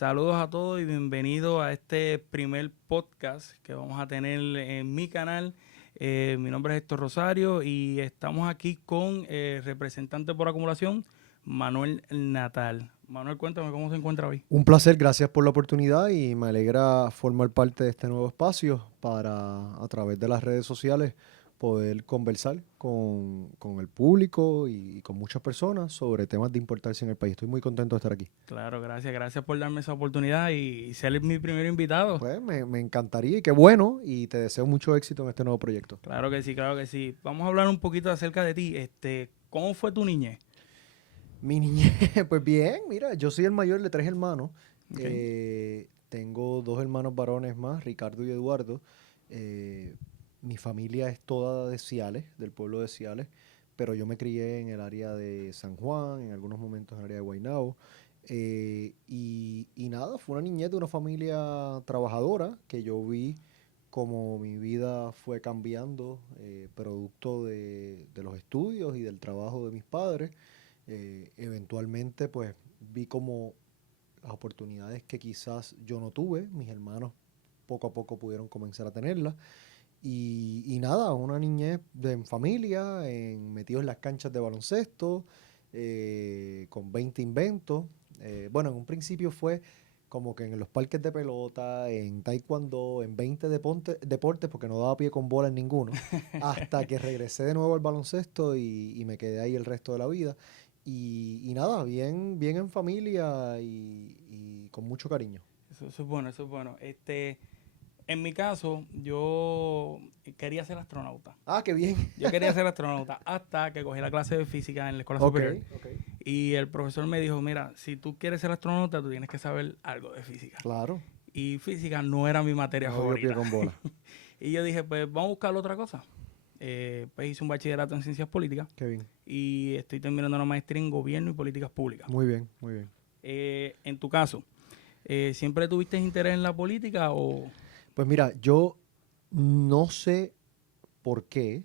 Saludos a todos y bienvenidos a este primer podcast que vamos a tener en mi canal. Mi nombre es Héctor Rosario y estamos aquí con el representante por acumulación, Manuel Natal. Manuel, cuéntame cómo se encuentra hoy. Un placer, gracias por la oportunidad y me alegra formar parte de este nuevo espacio para, a través de las redes sociales, poder conversar con el público y con muchas personas sobre temas de importancia en el país. Estoy muy contento de estar aquí. Claro, gracias por darme esa oportunidad y ser mi primer invitado. Pues me encantaría y qué bueno, y te deseo mucho éxito en este nuevo proyecto. Claro que sí, claro que sí. Vamos a hablar un poquito acerca de ti. ¿Cómo fue tu niñez? Mi niñez, pues bien, mira, yo soy el mayor de tres hermanos. Okay. Tengo dos hermanos varones más, Ricardo y Eduardo. Eh, Mi familia es toda de Ciales, del pueblo de Ciales, pero yo me crié en el área de San Juan, en algunos momentos en el área de Guaynabo. Y nada, fue una niñez de una familia trabajadora que yo vi como mi vida fue cambiando, producto de los estudios y del trabajo de mis padres. Eventualmente, pues vi como las oportunidades que quizás yo no tuve, mis hermanos poco a poco pudieron comenzar a tenerlas. Y nada, una niñez en familia, metidos en las canchas de baloncesto, con 20 inventos. Bueno, en un principio fue como que en los parques de pelota, en taekwondo, en 20 deportes, porque no daba pie con bola en ninguno, hasta que regresé de nuevo al baloncesto y me quedé ahí el resto de la vida. Y nada, bien en familia y con mucho cariño. Eso es bueno, eso es bueno. En mi caso, yo quería ser astronauta. Ah, qué bien. Yo quería ser astronauta hasta que cogí la clase de física en la escuela Ok, superior. ok. Y el profesor me dijo, mira, si tú quieres ser astronauta, tú tienes que saber algo de física. Claro, Y física no era mi materia no dio pie favorita. con bola. Y yo dije, pues vamos a buscar otra cosa. Pues hice un bachillerato en ciencias políticas Qué bien. y estoy terminando una maestría en gobierno y políticas públicas. Muy bien, muy bien. En tu caso, ¿siempre tuviste interés en la política o...? Pues mira, yo no sé por qué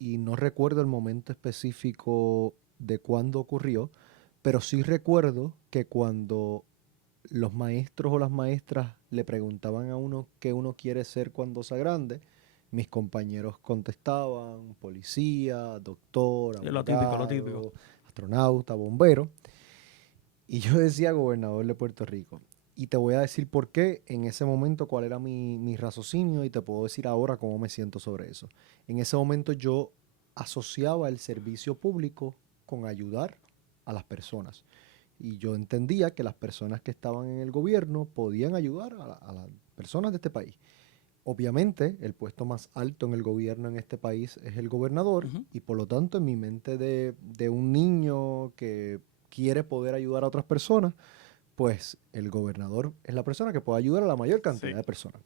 y no recuerdo el momento específico de cuándo ocurrió, pero sí recuerdo que cuando los maestros o las maestras le preguntaban a uno qué uno quiere ser cuando sea grande, mis compañeros contestaban policía, doctor, Sí, lo típico, lo típico. abogado, astronauta, bombero. Y yo decía gobernador de Puerto Rico. Y te voy a decir por qué en ese momento, cuál era mi raciocinio, y te puedo decir ahora cómo me siento sobre eso. En ese momento yo asociaba el servicio público con ayudar a las personas. Y yo entendía que las personas que estaban en el gobierno podían ayudar a las personas de este país. Obviamente, el puesto más alto en el gobierno en este país es el gobernador, Ujú. y por lo tanto, en mi mente de un niño que quiere poder ayudar a otras personas, pues el gobernador es la persona que puede ayudar a la mayor Sí, cantidad de personas.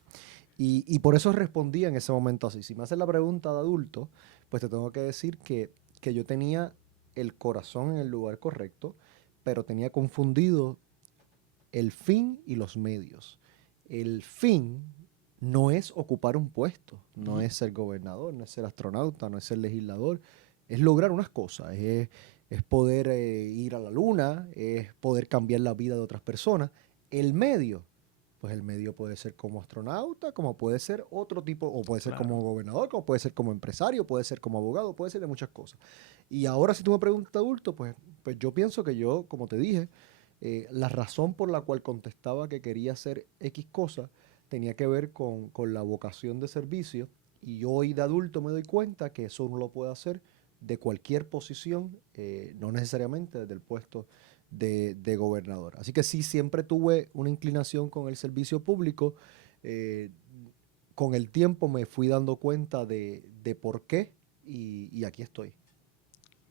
Y por eso respondí en ese momento así. Si me haces la pregunta de adulto, pues te tengo que decir que yo tenía el corazón en el lugar correcto, pero tenía confundido el fin y los medios. El fin no es ocupar un puesto, no ujú, es ser gobernador, no es ser astronauta, no es ser legislador, es lograr unas cosas, es poder ir a la luna, es poder cambiar la vida de otras personas. El medio, pues el medio puede ser como astronauta, como puede ser otro tipo, o puede ser claro. como gobernador, como puede ser como empresario, puede ser como abogado, puede ser de muchas cosas. Y ahora si tú me preguntas adulto, pues yo pienso que yo, como te dije, la razón por la cual contestaba que quería hacer X cosa tenía que ver con la vocación de servicio, y hoy de adulto me doy cuenta que eso uno lo puede hacer de cualquier posición, no necesariamente desde el puesto de gobernador. Así que sí, siempre tuve una inclinación con el servicio público. eh, con el tiempo me fui dando cuenta de por qué, y aquí estoy.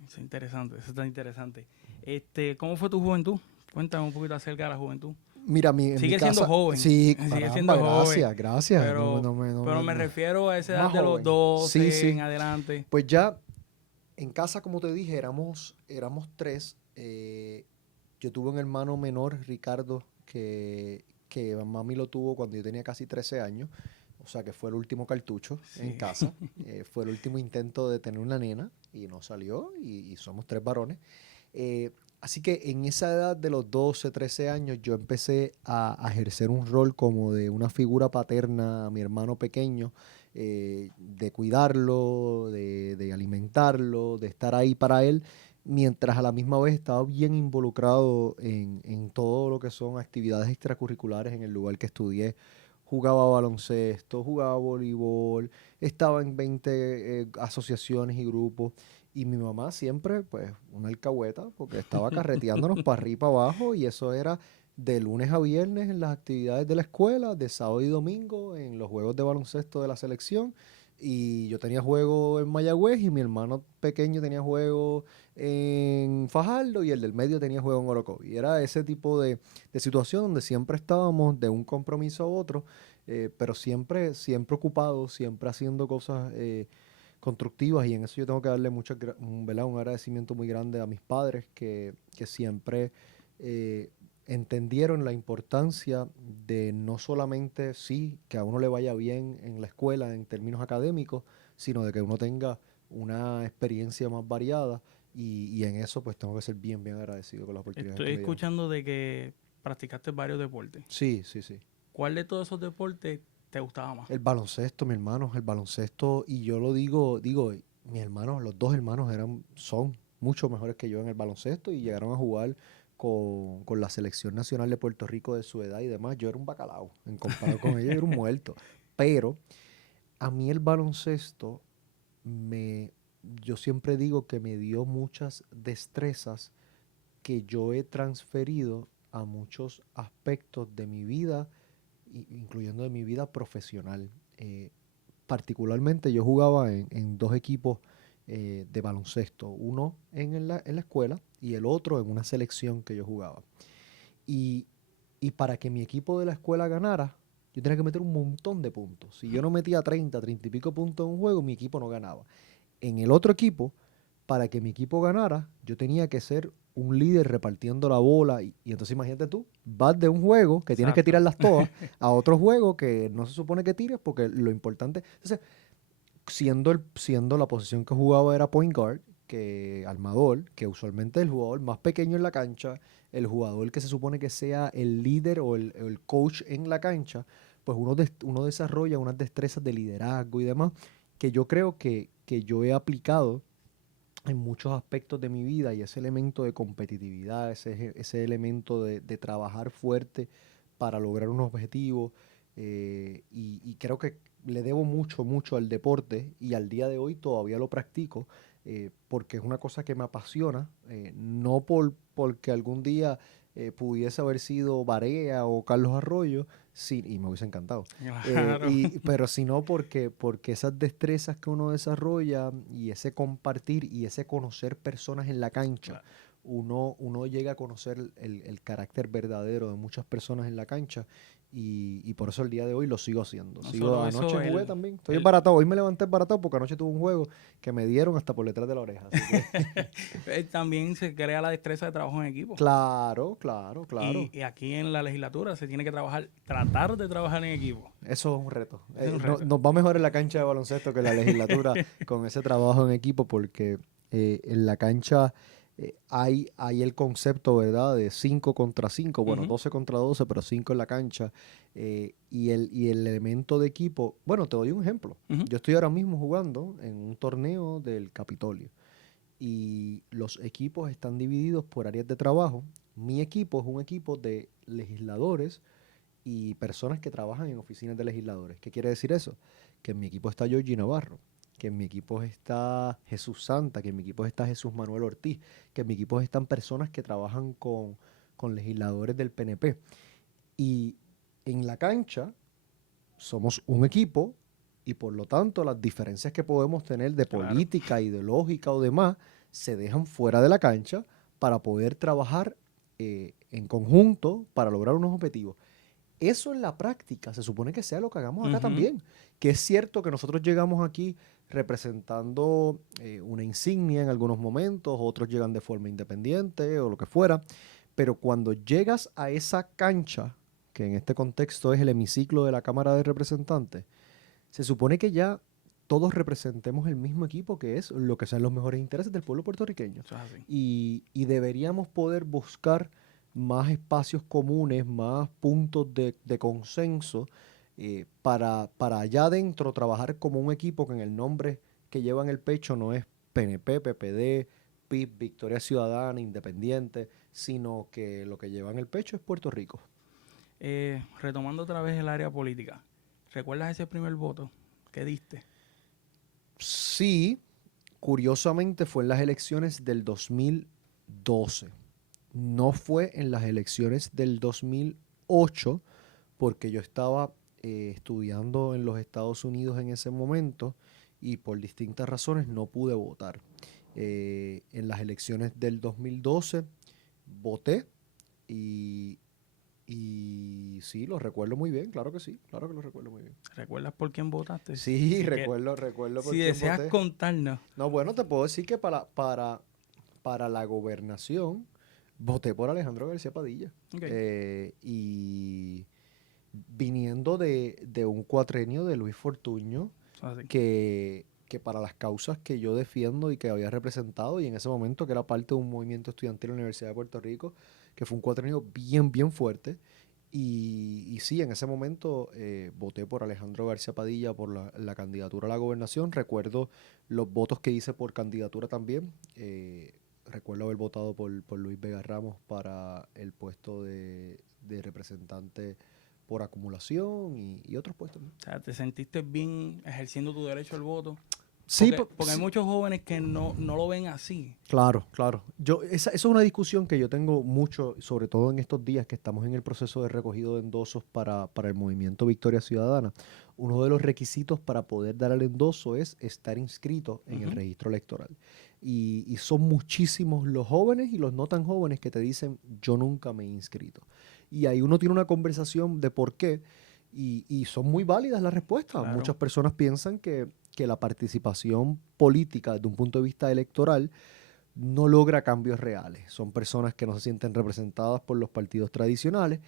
Eso es interesante, eso está interesante. ¿Cómo fue tu juventud? Cuéntame un poquito acerca de la juventud. Mira, en mi Sigue siendo casa, joven, sí, sigue caramba, siendo joven, gracias, gracias. pero, pero me No. refiero a esa edad Más de los joven. Sí, 12 en sí. adelante. Pues ya en casa, como te dije, éramos tres. Yo tuve un hermano menor, Ricardo, que mami lo tuvo cuando yo tenía casi 13 años. O sea que fue el último cartucho en Sí. casa. Fue el último intento de tener una nena y no salió, y somos tres varones. Así que en esa edad de los 12, 13 años yo empecé a ejercer un rol como de una figura paterna a mi hermano pequeño, de cuidarlo, de alimentarlo, de estar ahí para él, mientras a la misma vez estaba bien involucrado en todo lo que son actividades extracurriculares en el lugar que estudié. Jugaba baloncesto, jugaba voleibol, estaba en 20 asociaciones y grupos. Y mi mamá siempre, pues, una alcahueta, porque estaba carreteándonos para arriba y para abajo, y eso era de lunes a viernes en las actividades de la escuela, de sábado y domingo en los juegos de baloncesto de la selección. Y yo tenía juego en Mayagüez y mi hermano pequeño tenía juego en Fajardo y el del medio tenía juego en Orocovi. Y era ese tipo de situación donde siempre estábamos de un compromiso a otro, pero siempre, siempre ocupados, siempre haciendo cosas constructivas, y en eso yo tengo que darle ¿verdad? Un agradecimiento muy grande a mis padres que siempre eh, entendieron la importancia de no solamente sí que a uno le vaya bien en la escuela en términos académicos, sino de que uno tenga una experiencia más variada, y en eso pues tengo que ser bien, bien agradecido con las oportunidades Estoy que me dieron. escuchando de que practicaste varios deportes. Sí, sí, sí. ¿Cuál de todos esos deportes te gustaba más? El baloncesto, mi hermano, el baloncesto, y yo lo digo, mis hermanos, los dos hermanos son mucho mejores que yo en el baloncesto y llegaron a jugar con la selección nacional de Puerto Rico de su edad y demás. Yo era un bacalao, en comparado con ellos, yo era un muerto. Pero a mí el baloncesto me, yo siempre digo que me dio muchas destrezas que yo he transferido a muchos aspectos de mi vida, incluyendo de mi vida profesional. Particularmente yo jugaba en dos equipos de baloncesto, uno en la escuela y el otro en una selección que yo jugaba. Y, y para que mi equipo de la escuela ganara, yo tenía que meter un montón de puntos. Si yo no metía 30, 30 y pico puntos en un juego, mi equipo no ganaba. En el otro equipo, para que mi equipo ganara, yo tenía que ser un líder repartiendo la bola. Y entonces imagínate tú, vas de un juego que tienes que Exacto. tirarlas todas a otro juego que no se supone que tires porque lo importante... Entonces, siendo la posición que jugaba era point guard, que armador, que usualmente es el jugador más pequeño en la cancha, el jugador que se supone que sea el líder o el coach en la cancha, pues uno desarrolla unas destrezas de liderazgo y demás que yo creo que yo he aplicado en muchos aspectos de mi vida, y ese elemento de competitividad, ese elemento de trabajar fuerte para lograr un objetivo, y creo que le debo mucho, mucho al deporte, y al día de hoy todavía lo practico, porque es una cosa que me apasiona, no porque algún día pudiese haber sido Barea o Carlos Arroyo, sí, y me hubiese encantado. Claro. Pero sino porque esas destrezas que uno desarrolla y ese compartir y ese conocer personas en la cancha, Claro. uno llega a conocer el carácter verdadero de muchas personas en la cancha, y por eso el día de hoy lo sigo haciendo. No solo Anoche eso, jugué también, estoy el, embaratado, hoy me levanté embaratado porque anoche tuve un juego que me dieron hasta por detrás de la oreja. Así que, también se crea la destreza de trabajo en equipo. claro, claro, claro. Y aquí en la legislatura se tiene que trabajar, tratar de trabajar en equipo. Eso es un reto. Ese es un reto. Nos va mejor en la cancha de baloncesto que en la legislatura con ese trabajo en equipo, porque en la cancha hay el concepto, ¿verdad?, de 5 contra 5, bueno, Ujú. 12 contra 12, pero 5 en la cancha. Y el elemento de equipo, bueno, te doy un ejemplo. Ujú. Yo estoy ahora mismo jugando en un torneo del Capitolio, y los equipos están divididos por áreas de trabajo. Mi equipo es un equipo de legisladores y personas que trabajan en oficinas de legisladores. ¿Qué quiere decir eso? Que en mi equipo está Georgie Navarro, que en mi equipo está Jesús Santa, que en mi equipo está Jesús Manuel Ortiz, que en mi equipo están personas que trabajan con legisladores del PNP. Y en la cancha somos un equipo, y por lo tanto las diferencias que podemos tener de Claro. política, ideológica o demás se dejan fuera de la cancha para poder trabajar en conjunto para lograr unos objetivos. Eso en la práctica se supone que sea lo que hagamos acá Ujú. también. Que es cierto que nosotros llegamos aquí representando una insignia en algunos momentos, otros llegan de forma independiente o lo que fuera, pero cuando llegas a esa cancha, que en este contexto es el hemiciclo de la Cámara de Representantes, se supone que ya todos representemos el mismo equipo, que es lo que sean los mejores intereses del pueblo puertorriqueño. Eso es así. Y deberíamos poder buscar más espacios comunes, más puntos de consenso para allá adentro trabajar como un equipo que en el nombre que lleva en el pecho no es PNP, PPD, PIB, Victoria Ciudadana, Independiente, sino que lo que lleva en el pecho es Puerto Rico. Retomando otra vez el área política, ¿recuerdas ese primer voto que diste? Sí, curiosamente fue en las elecciones del 2012. No fue en las elecciones del 2008 porque yo estaba estudiando en los Estados Unidos en ese momento y por distintas razones no pude votar. En las elecciones del 2012 voté y, y sí, lo recuerdo muy bien, claro que sí, claro que lo recuerdo muy bien. ¿Recuerdas por quién votaste? Sí, Si recuerdo por si quién deseas voté. contarnos. No, bueno, te puedo decir que para la gobernación voté por Alejandro García Padilla. Okay. Y viniendo de un cuatrenio de Luis Fortuño, Así. que para las causas que yo defiendo y que había representado, y en ese momento que era parte de un movimiento estudiantil en la Universidad de Puerto Rico, que fue un cuatrenio bien, bien fuerte. Y sí, en ese momento voté por Alejandro García Padilla por la candidatura a la gobernación. Recuerdo los votos que hice por candidatura también. Recuerdo haber votado por Luis Vega Ramos para el puesto de representante por acumulación y otros puestos, ¿no? O sea, ¿te sentiste bien ejerciendo tu derecho al voto? Sí, Porque hay sí. muchos jóvenes que no lo ven así. Claro, claro. Esa es una discusión que yo tengo mucho, sobre todo en estos días que estamos en el proceso de recogido de endosos para el movimiento Victoria Ciudadana. Uno de los requisitos para poder dar el endoso es estar inscrito en el registro electoral. Y son muchísimos los jóvenes y los no tan jóvenes que te dicen, yo nunca me he inscrito. Y ahí uno tiene una conversación de por qué. Y son muy válidas las respuestas. Claro. Muchas personas piensan que la participación política desde un punto de vista electoral no logra cambios reales. Son personas que no se sienten representadas por los partidos tradicionales,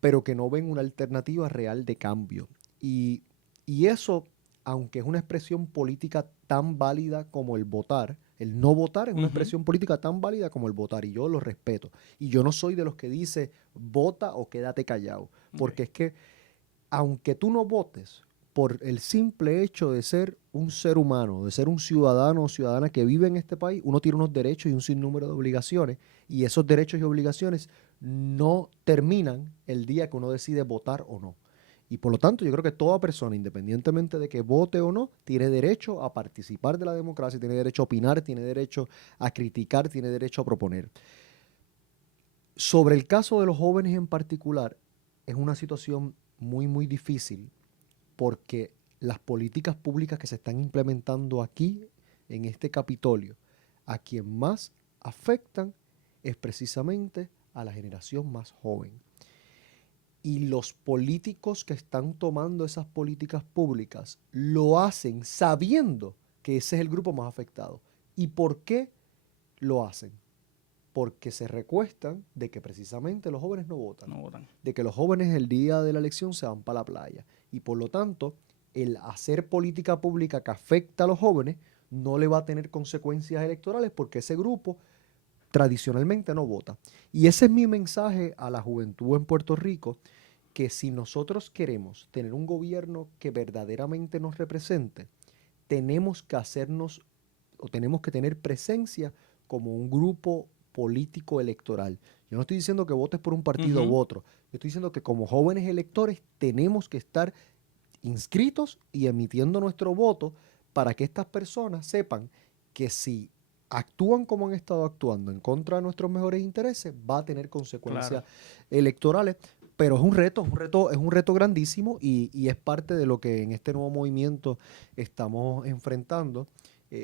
pero que no ven una alternativa real de cambio. Y eso, aunque es una expresión política tan válida como el votar, el no votar es una expresión política tan válida como el votar, y yo lo respeto. Y yo no soy de los que dice vota o quédate callado, porque es que aunque tú no votes, por el simple hecho de ser un ser humano, de ser un ciudadano o ciudadana que vive en este país, uno tiene unos derechos y un sinnúmero de obligaciones, y esos derechos y obligaciones no terminan el día que uno decide votar o no. Y por lo tanto, yo creo que toda persona, independientemente de que vote o no, tiene derecho a participar de la democracia, tiene derecho a opinar, tiene derecho a criticar, tiene derecho a proponer. Sobre el caso de los jóvenes en particular, es una situación muy, muy difícil porque las políticas públicas que se están implementando aquí, en este Capitolio, a quien más afectan es precisamente a la generación más joven. Y los políticos que están tomando esas políticas públicas lo hacen sabiendo que ese es el grupo más afectado. ¿Y por qué lo hacen? Porque se recuestan de que precisamente los jóvenes no votan. De que los jóvenes el día de la elección se van para la playa. Y por lo tanto, el hacer política pública que afecta a los jóvenes no le va a tener consecuencias electorales porque ese grupo tradicionalmente no vota. Y ese es mi mensaje a la juventud en Puerto Rico, que si nosotros queremos tener un gobierno que verdaderamente nos represente, tenemos que hacernos o tenemos que tener presencia como un grupo político electoral. Yo no estoy diciendo que votes por un partido u otro. Yo estoy diciendo que como jóvenes electores tenemos que estar inscritos y emitiendo nuestro voto para que estas personas sepan que si actúan como han estado actuando en contra de nuestros mejores intereses, va a tener consecuencias electorales. Pero es un reto grandísimo y es parte de lo que en este nuevo movimiento estamos enfrentando,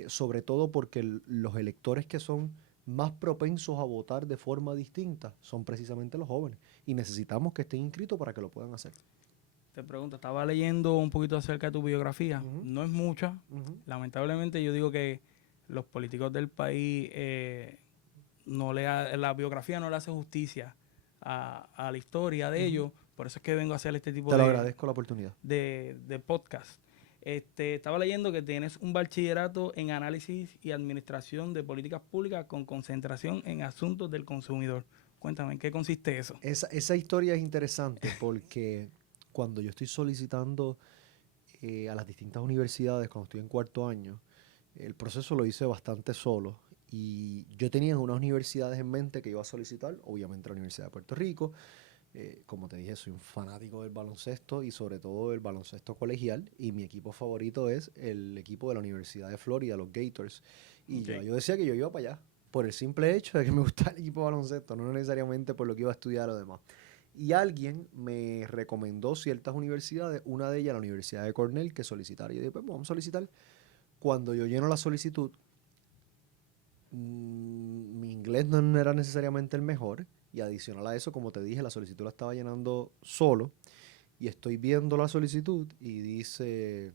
sobre todo porque los electores que son más propensos a votar de forma distinta son precisamente los jóvenes y necesitamos que estén inscritos para que lo puedan hacer. Te pregunto, estaba leyendo un poquito acerca de tu biografía, no es mucha, lamentablemente yo digo que los políticos del país, la biografía no le hace justicia a la historia de ellos, por eso es que vengo a hacer este tipo Te lo agradezco la oportunidad. de podcast. Estaba leyendo que tienes un bachillerato en análisis y administración de políticas públicas con concentración en asuntos del consumidor. Cuéntame, ¿en qué consiste eso? Esa historia es interesante porque cuando yo estoy solicitando a las distintas universidades, cuando estoy en cuarto año, el proceso lo hice bastante solo y yo tenía unas universidades en mente que iba a solicitar, obviamente la Universidad de Puerto Rico. Como te dije, soy un fanático del baloncesto y sobre todo del baloncesto colegial y mi equipo favorito es el equipo de la Universidad de Florida, los Gators. Y Okay. yo decía que yo iba para allá por el simple hecho de que me gusta el equipo de baloncesto, no necesariamente por lo que iba a estudiar o demás. Y alguien me recomendó ciertas universidades, una de ellas la Universidad de Cornell, que solicitara. Y yo dije, pues vamos a solicitar. Cuando yo lleno la solicitud, mi inglés no era necesariamente el mejor y adicional a eso, como te dije, la solicitud la estaba llenando solo y estoy viendo la solicitud y dice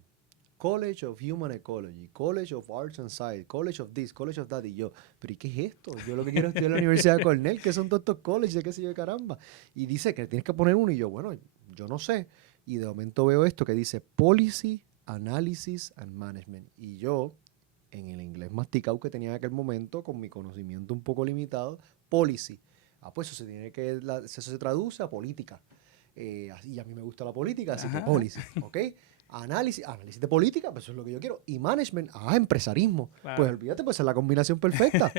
College of Human Ecology, College of Arts and Science, College of this, College of that y yo, pero ¿y qué es esto? Yo lo que quiero es estudiar en la Universidad de Cornell, ¿qué son todos estos colleges? ¿De qué sé yo, caramba? Y dice que tienes que poner uno y yo, bueno, yo no sé. Y de momento veo esto que dice Policy, Analysis and Management y yo en el inglés masticado que tenía en aquel momento, con mi conocimiento un poco limitado, policy. Pues eso se tiene que, eso se traduce a política. Y a mí me gusta la política, así que Ajá. policy, ¿ok? Análisis de política, pues eso es lo que yo quiero. Y management, empresarismo. Claro. Pues olvídate, pues es la combinación perfecta.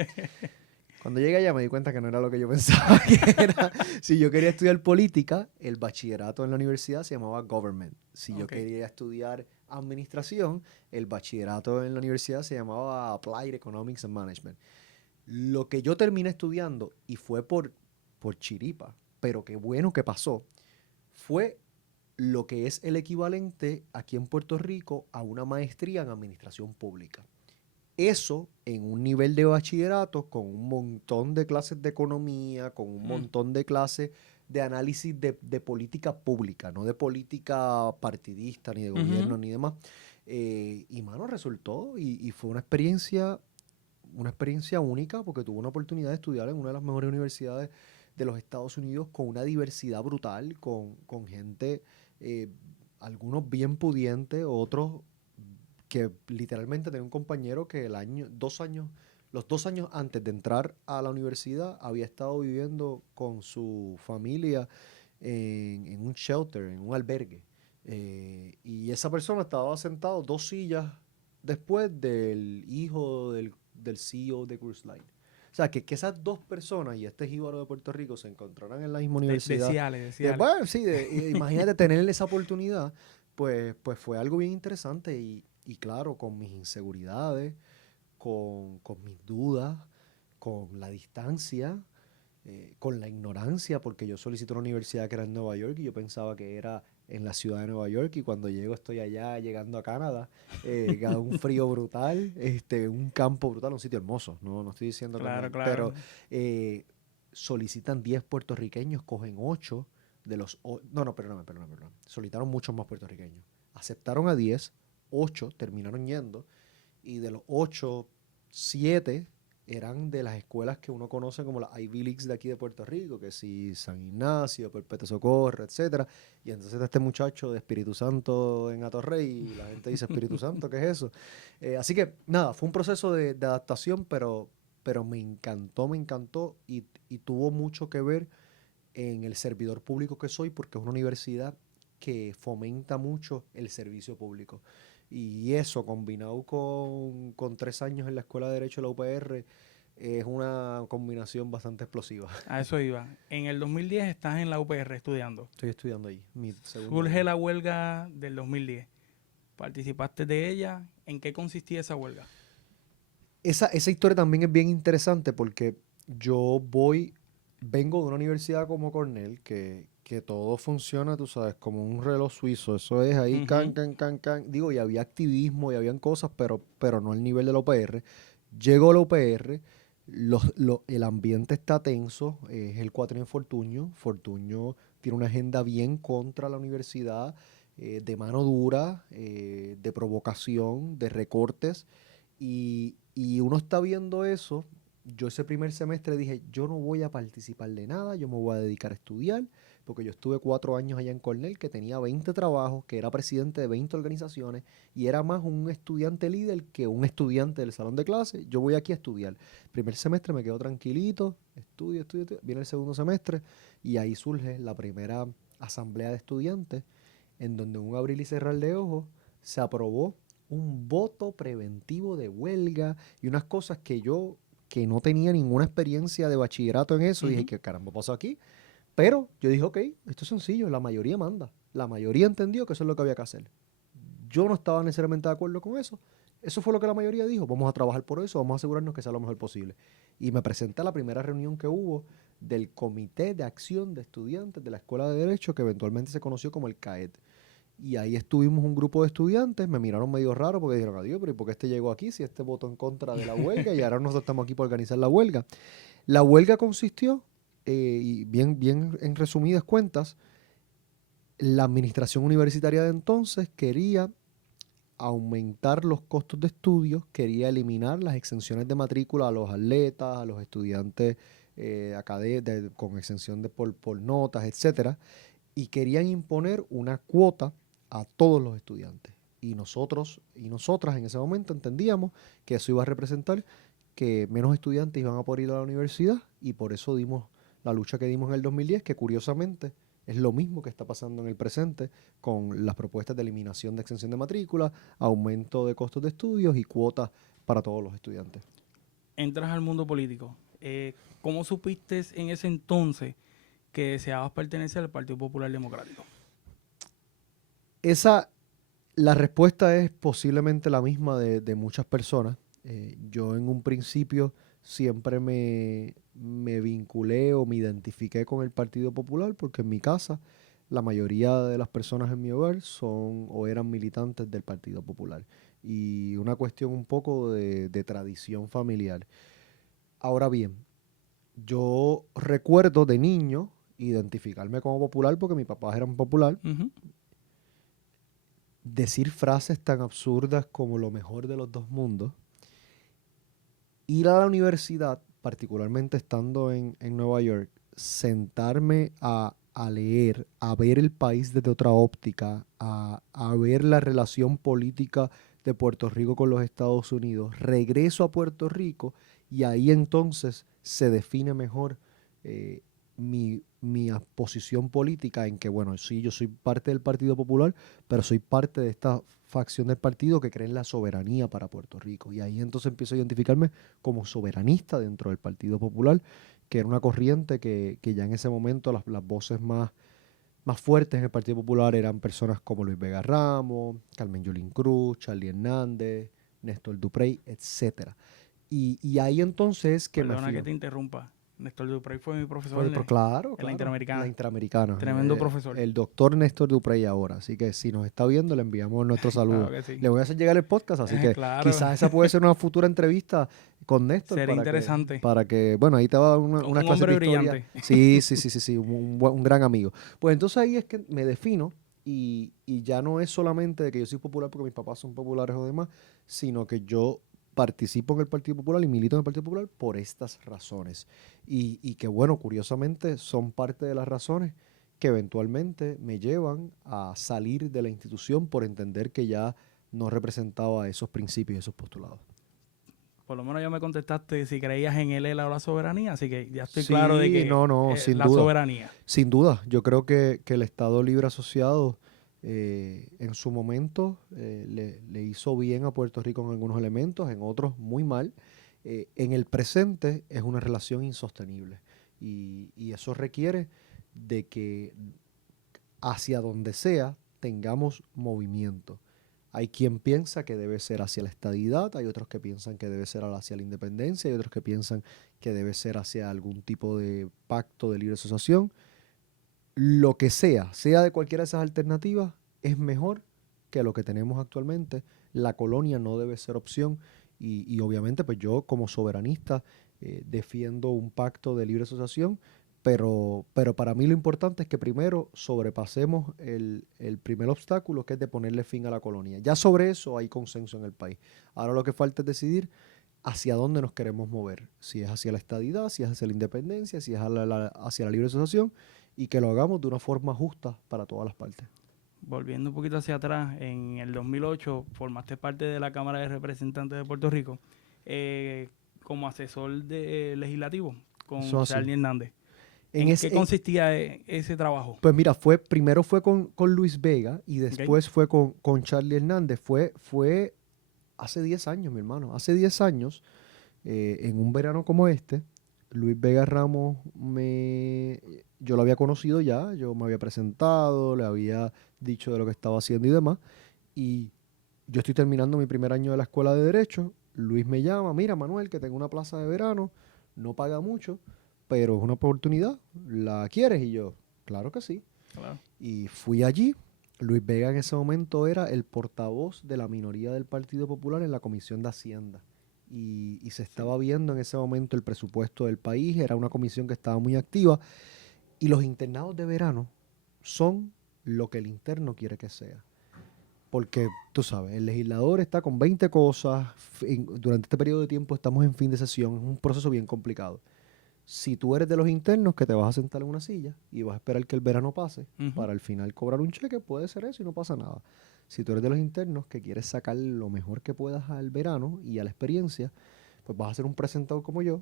Cuando llegué allá me di cuenta que no era lo que yo pensaba que era. Si yo quería estudiar política, el bachillerato en la universidad se llamaba government. Si yo Okay. quería estudiar administración, el bachillerato en la universidad se llamaba Applied Economics and Management. Lo que yo terminé estudiando, y fue por chiripa, pero qué bueno que pasó, fue lo que es el equivalente aquí en Puerto Rico a una maestría en administración pública. Eso en un nivel de bachillerato con un montón de clases de economía, con un montón de clases de análisis de política pública, no de política partidista, ni de gobierno, ni demás. Y mano, resultó y fue una experiencia única porque tuve una oportunidad de estudiar en una de las mejores universidades de los Estados Unidos con una diversidad brutal, con gente, eh, algunos bien pudientes, otros que literalmente tenía un compañero que los 2 años antes de entrar a la universidad había estado viviendo con su familia en un shelter, en un albergue. Y esa persona estaba sentado 2 sillas después del hijo del CEO de Cruise Line. O sea, que esas dos personas y este jíbaro de Puerto Rico se encontraran en la misma universidad. Decíale. Bueno, sí, imagínate tener esa oportunidad, pues fue algo bien interesante y claro, con mis inseguridades, con mis dudas, con la distancia, con la ignorancia, porque yo solicité una universidad que era en Nueva York y yo pensaba que era en la ciudad de Nueva York y cuando llego estoy allá llegando a Canadá, un frío brutal, un campo brutal, un sitio hermoso, no estoy diciendo que Claro, no, pero claro. eh, solicitan 10 puertorriqueños, cogen 8 de los... No, perdóname. Solicitaron muchos más puertorriqueños. Aceptaron a 10, 8 terminaron yendo y de los 8, 7 eran de las escuelas que uno conoce como las Ivy Leagues de aquí de Puerto Rico, que si San Ignacio, Perpetuo Socorro, etcétera. Y entonces está este muchacho de Espíritu Santo en Atorrey y la gente dice, Espíritu Santo, ¿qué es eso? Así que nada, fue un proceso de adaptación, pero me encantó y tuvo mucho que ver en el servidor público que soy, porque es una universidad que fomenta mucho el servicio público. Y eso, combinado con 3 años en la Escuela de Derecho de la UPR, es una combinación bastante explosiva. A eso iba. En el 2010 estás en la UPR estudiando. Estoy estudiando ahí, mi segundo Surge año. la huelga del 2010. ¿Participaste de ella? ¿En qué consistía esa huelga? Esa historia también es bien interesante porque yo vengo de una universidad como Cornell, que todo funciona, tú sabes, como un reloj suizo. Eso es ahí, Ujú. can. Digo, y había activismo y habían cosas, pero no al nivel de la UPR. Llego a la UPR, el ambiente está tenso, es el cuatrienio Fortuño. Fortuño tiene una agenda bien contra la universidad, de mano dura, de provocación, de recortes. Y uno está viendo eso. Yo ese primer semestre dije, yo no voy a participar de nada, yo me voy a dedicar a estudiar, porque yo estuve 4 años allá en Cornell, que tenía 20 trabajos, que era presidente de 20 organizaciones y era más un estudiante líder que un estudiante del salón de clase. Yo voy aquí a estudiar. Primer semestre me quedo tranquilito, estudio. Viene el segundo semestre y ahí surge la primera asamblea de estudiantes, en donde en un abrir y cerrar de ojos se aprobó un voto preventivo de huelga y unas cosas que yo, que no tenía ninguna experiencia de bachillerato en eso, dije, ¿qué caramba pasó aquí? Pero yo dije, ok, esto es sencillo, la mayoría manda. La mayoría entendió que eso es lo que había que hacer. Yo no estaba necesariamente de acuerdo con eso. Eso fue lo que la mayoría dijo. Vamos a trabajar por eso, vamos a asegurarnos que sea lo mejor posible. Y me presenté a la primera reunión que hubo del Comité de Acción de Estudiantes de la Escuela de Derecho, que eventualmente se conoció como el CAED. Y ahí estuvimos un grupo de estudiantes, me miraron medio raro porque dijeron, adiós, pero ¿y por qué este llegó aquí si este votó en contra de la huelga y ahora nosotros estamos aquí para organizar la huelga? La huelga consistió, y bien en resumidas cuentas, la administración universitaria de entonces quería aumentar los costos de estudios, quería eliminar las exenciones de matrícula a los atletas, a los estudiantes con exención por notas, etcétera, y querían imponer una cuota a todos los estudiantes. Y nosotros y nosotras en ese momento entendíamos que eso iba a representar que menos estudiantes iban a poder ir a la universidad y por eso dimos la lucha que dimos en el 2010, que curiosamente es lo mismo que está pasando en el presente con las propuestas de eliminación de exención de matrícula, aumento de costos de estudios y cuotas para todos los estudiantes. Entras al mundo político. ¿Cómo supiste en ese entonces que deseabas pertenecer al Partido Popular Democrático? La respuesta es posiblemente la misma de muchas personas. Yo en un principio siempre me vinculé o me identifiqué con el Partido Popular porque en mi casa la mayoría de las personas en mi hogar son o eran militantes del Partido Popular. Y una cuestión un poco de tradición familiar. Ahora bien, yo recuerdo de niño identificarme como popular porque mi papá era un popular. Decir frases tan absurdas como lo mejor de los dos mundos, ir a la universidad, particularmente estando en Nueva York, sentarme a leer, a ver el país desde otra óptica, a ver la relación política de Puerto Rico con los Estados Unidos, regreso a Puerto Rico y ahí entonces se define mejor mi posición política en que, bueno, sí, yo soy parte del Partido Popular, pero soy parte de esta facción del partido que cree en la soberanía para Puerto Rico. Y ahí entonces empiezo a identificarme como soberanista dentro del Partido Popular, que era una corriente que ya en ese momento las voces más fuertes en el Partido Popular eran personas como Luis Vega Ramos, Carmen Yulín Cruz, Charlie Hernández, Néstor Duprey, etcétera. Y ahí entonces que Perdona que te interrumpa. Néstor Duprey fue mi profesor claro, en la Interamericana. La Interamericana. Tremendo profesor. El doctor Néstor Duprey ahora. Así que si nos está viendo, le enviamos nuestro saludo. Claro que sí. Le voy a hacer llegar el podcast, así que claro. quizás esa puede ser una futura entrevista con Néstor. Sería interesante. Para que, bueno, ahí te va a dar una clase de historia. Brillante. Sí, un gran amigo. Pues entonces ahí es que me defino y ya no es solamente de que yo soy popular porque mis papás son populares o demás, sino que yo participo en el Partido Popular y milito en el Partido Popular por estas razones. Y que, bueno, curiosamente son parte de las razones que eventualmente me llevan a salir de la institución por entender que ya no representaba esos principios y esos postulados. Por lo menos ya me contestaste si creías en él o la soberanía, así que ya estoy claro de que sin la duda, soberanía. Sin duda, yo creo que el Estado Libre Asociado en su momento le hizo bien a Puerto Rico en algunos elementos, en otros muy mal. En el presente es una relación insostenible y eso requiere de que hacia donde sea tengamos movimiento. Hay quien piensa que debe ser hacia la estadidad, hay otros que piensan que debe ser hacia la independencia, hay otros que piensan que debe ser hacia algún tipo de pacto de libre asociación. Lo que sea de cualquiera de esas alternativas, es mejor que lo que tenemos actualmente. La colonia no debe ser opción y obviamente pues yo como soberanista defiendo un pacto de libre asociación, pero para mí lo importante es que primero sobrepasemos el primer obstáculo, que es de ponerle fin a la colonia. Ya sobre eso hay consenso en el país. Ahora lo que falta es decidir hacia dónde nos queremos mover. Si es hacia la estadidad, si es hacia la independencia, si es hacia la libre asociación. y que lo hagamos de una forma justa para todas las partes. Volviendo un poquito hacia atrás, en el 2008 formaste parte de la Cámara de Representantes de Puerto Rico como asesor legislativo con Eso así. Charlie Hernández. En ¿En ese, qué consistía ese trabajo? Pues mira, primero fue con Luis Vega y ¿Okay? después fue con Charlie Hernández. Fue hace 10 años, mi hermano. Hace 10 años, en un verano como este, Luis Vega Ramos yo lo había conocido ya, yo me había presentado, le había dicho de lo que estaba haciendo y demás. Y yo estoy terminando mi primer año de la escuela de Derecho. Luis me llama, mira Manuel, que tengo una plaza de verano, no paga mucho, pero es una oportunidad, ¿la quieres? Y yo, claro que sí. Claro. Y fui allí. Luis Vega en ese momento era el portavoz de la minoría del Partido Popular en la Comisión de Hacienda. Y se estaba viendo en ese momento el presupuesto del país, era una comisión que estaba muy activa. Y los internados de verano son lo que el interno quiere que sea. Porque, tú sabes, el legislador está con 20 cosas, durante este periodo de tiempo estamos en fin de sesión, es un proceso bien complicado. Si tú eres de los internos que te vas a sentar en una silla y vas a esperar que el verano pase para al final cobrar un cheque, puede ser eso y no pasa nada. Si tú eres de los internos que quieres sacar lo mejor que puedas al verano y a la experiencia, pues vas a ser un presentador como yo.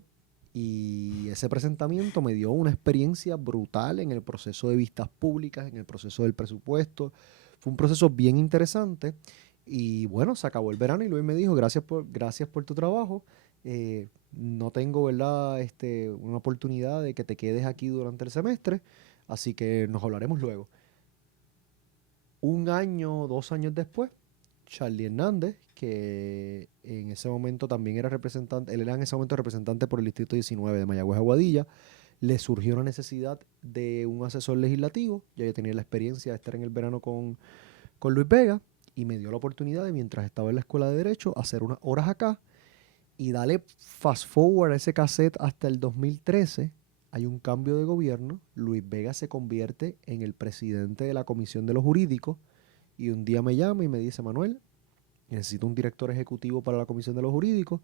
Y ese presentamiento me dio una experiencia brutal en el proceso de vistas públicas, en el proceso del presupuesto. Fue un proceso bien interesante. Y bueno, se acabó el verano y Luis me dijo, gracias por tu trabajo. No tengo, ¿verdad? Una oportunidad de que te quedes aquí durante el semestre, así que nos hablaremos luego. Un año, 2 años después, Charlie Hernández, que en ese momento también era representante, él era en ese momento representante por el Distrito 19 de Mayagüez Aguadilla, le surgió una necesidad de un asesor legislativo, ya yo tenía la experiencia de estar en el verano con Luis Vega, y me dio la oportunidad de, mientras estaba en la escuela de Derecho, hacer unas horas acá. Y dale fast forward a ese cassette hasta el 2013, hay un cambio de gobierno, Luis Vega se convierte en el presidente de la Comisión de los Jurídicos y un día me llama y me dice, Manuel, necesito un director ejecutivo para la Comisión de los Jurídicos.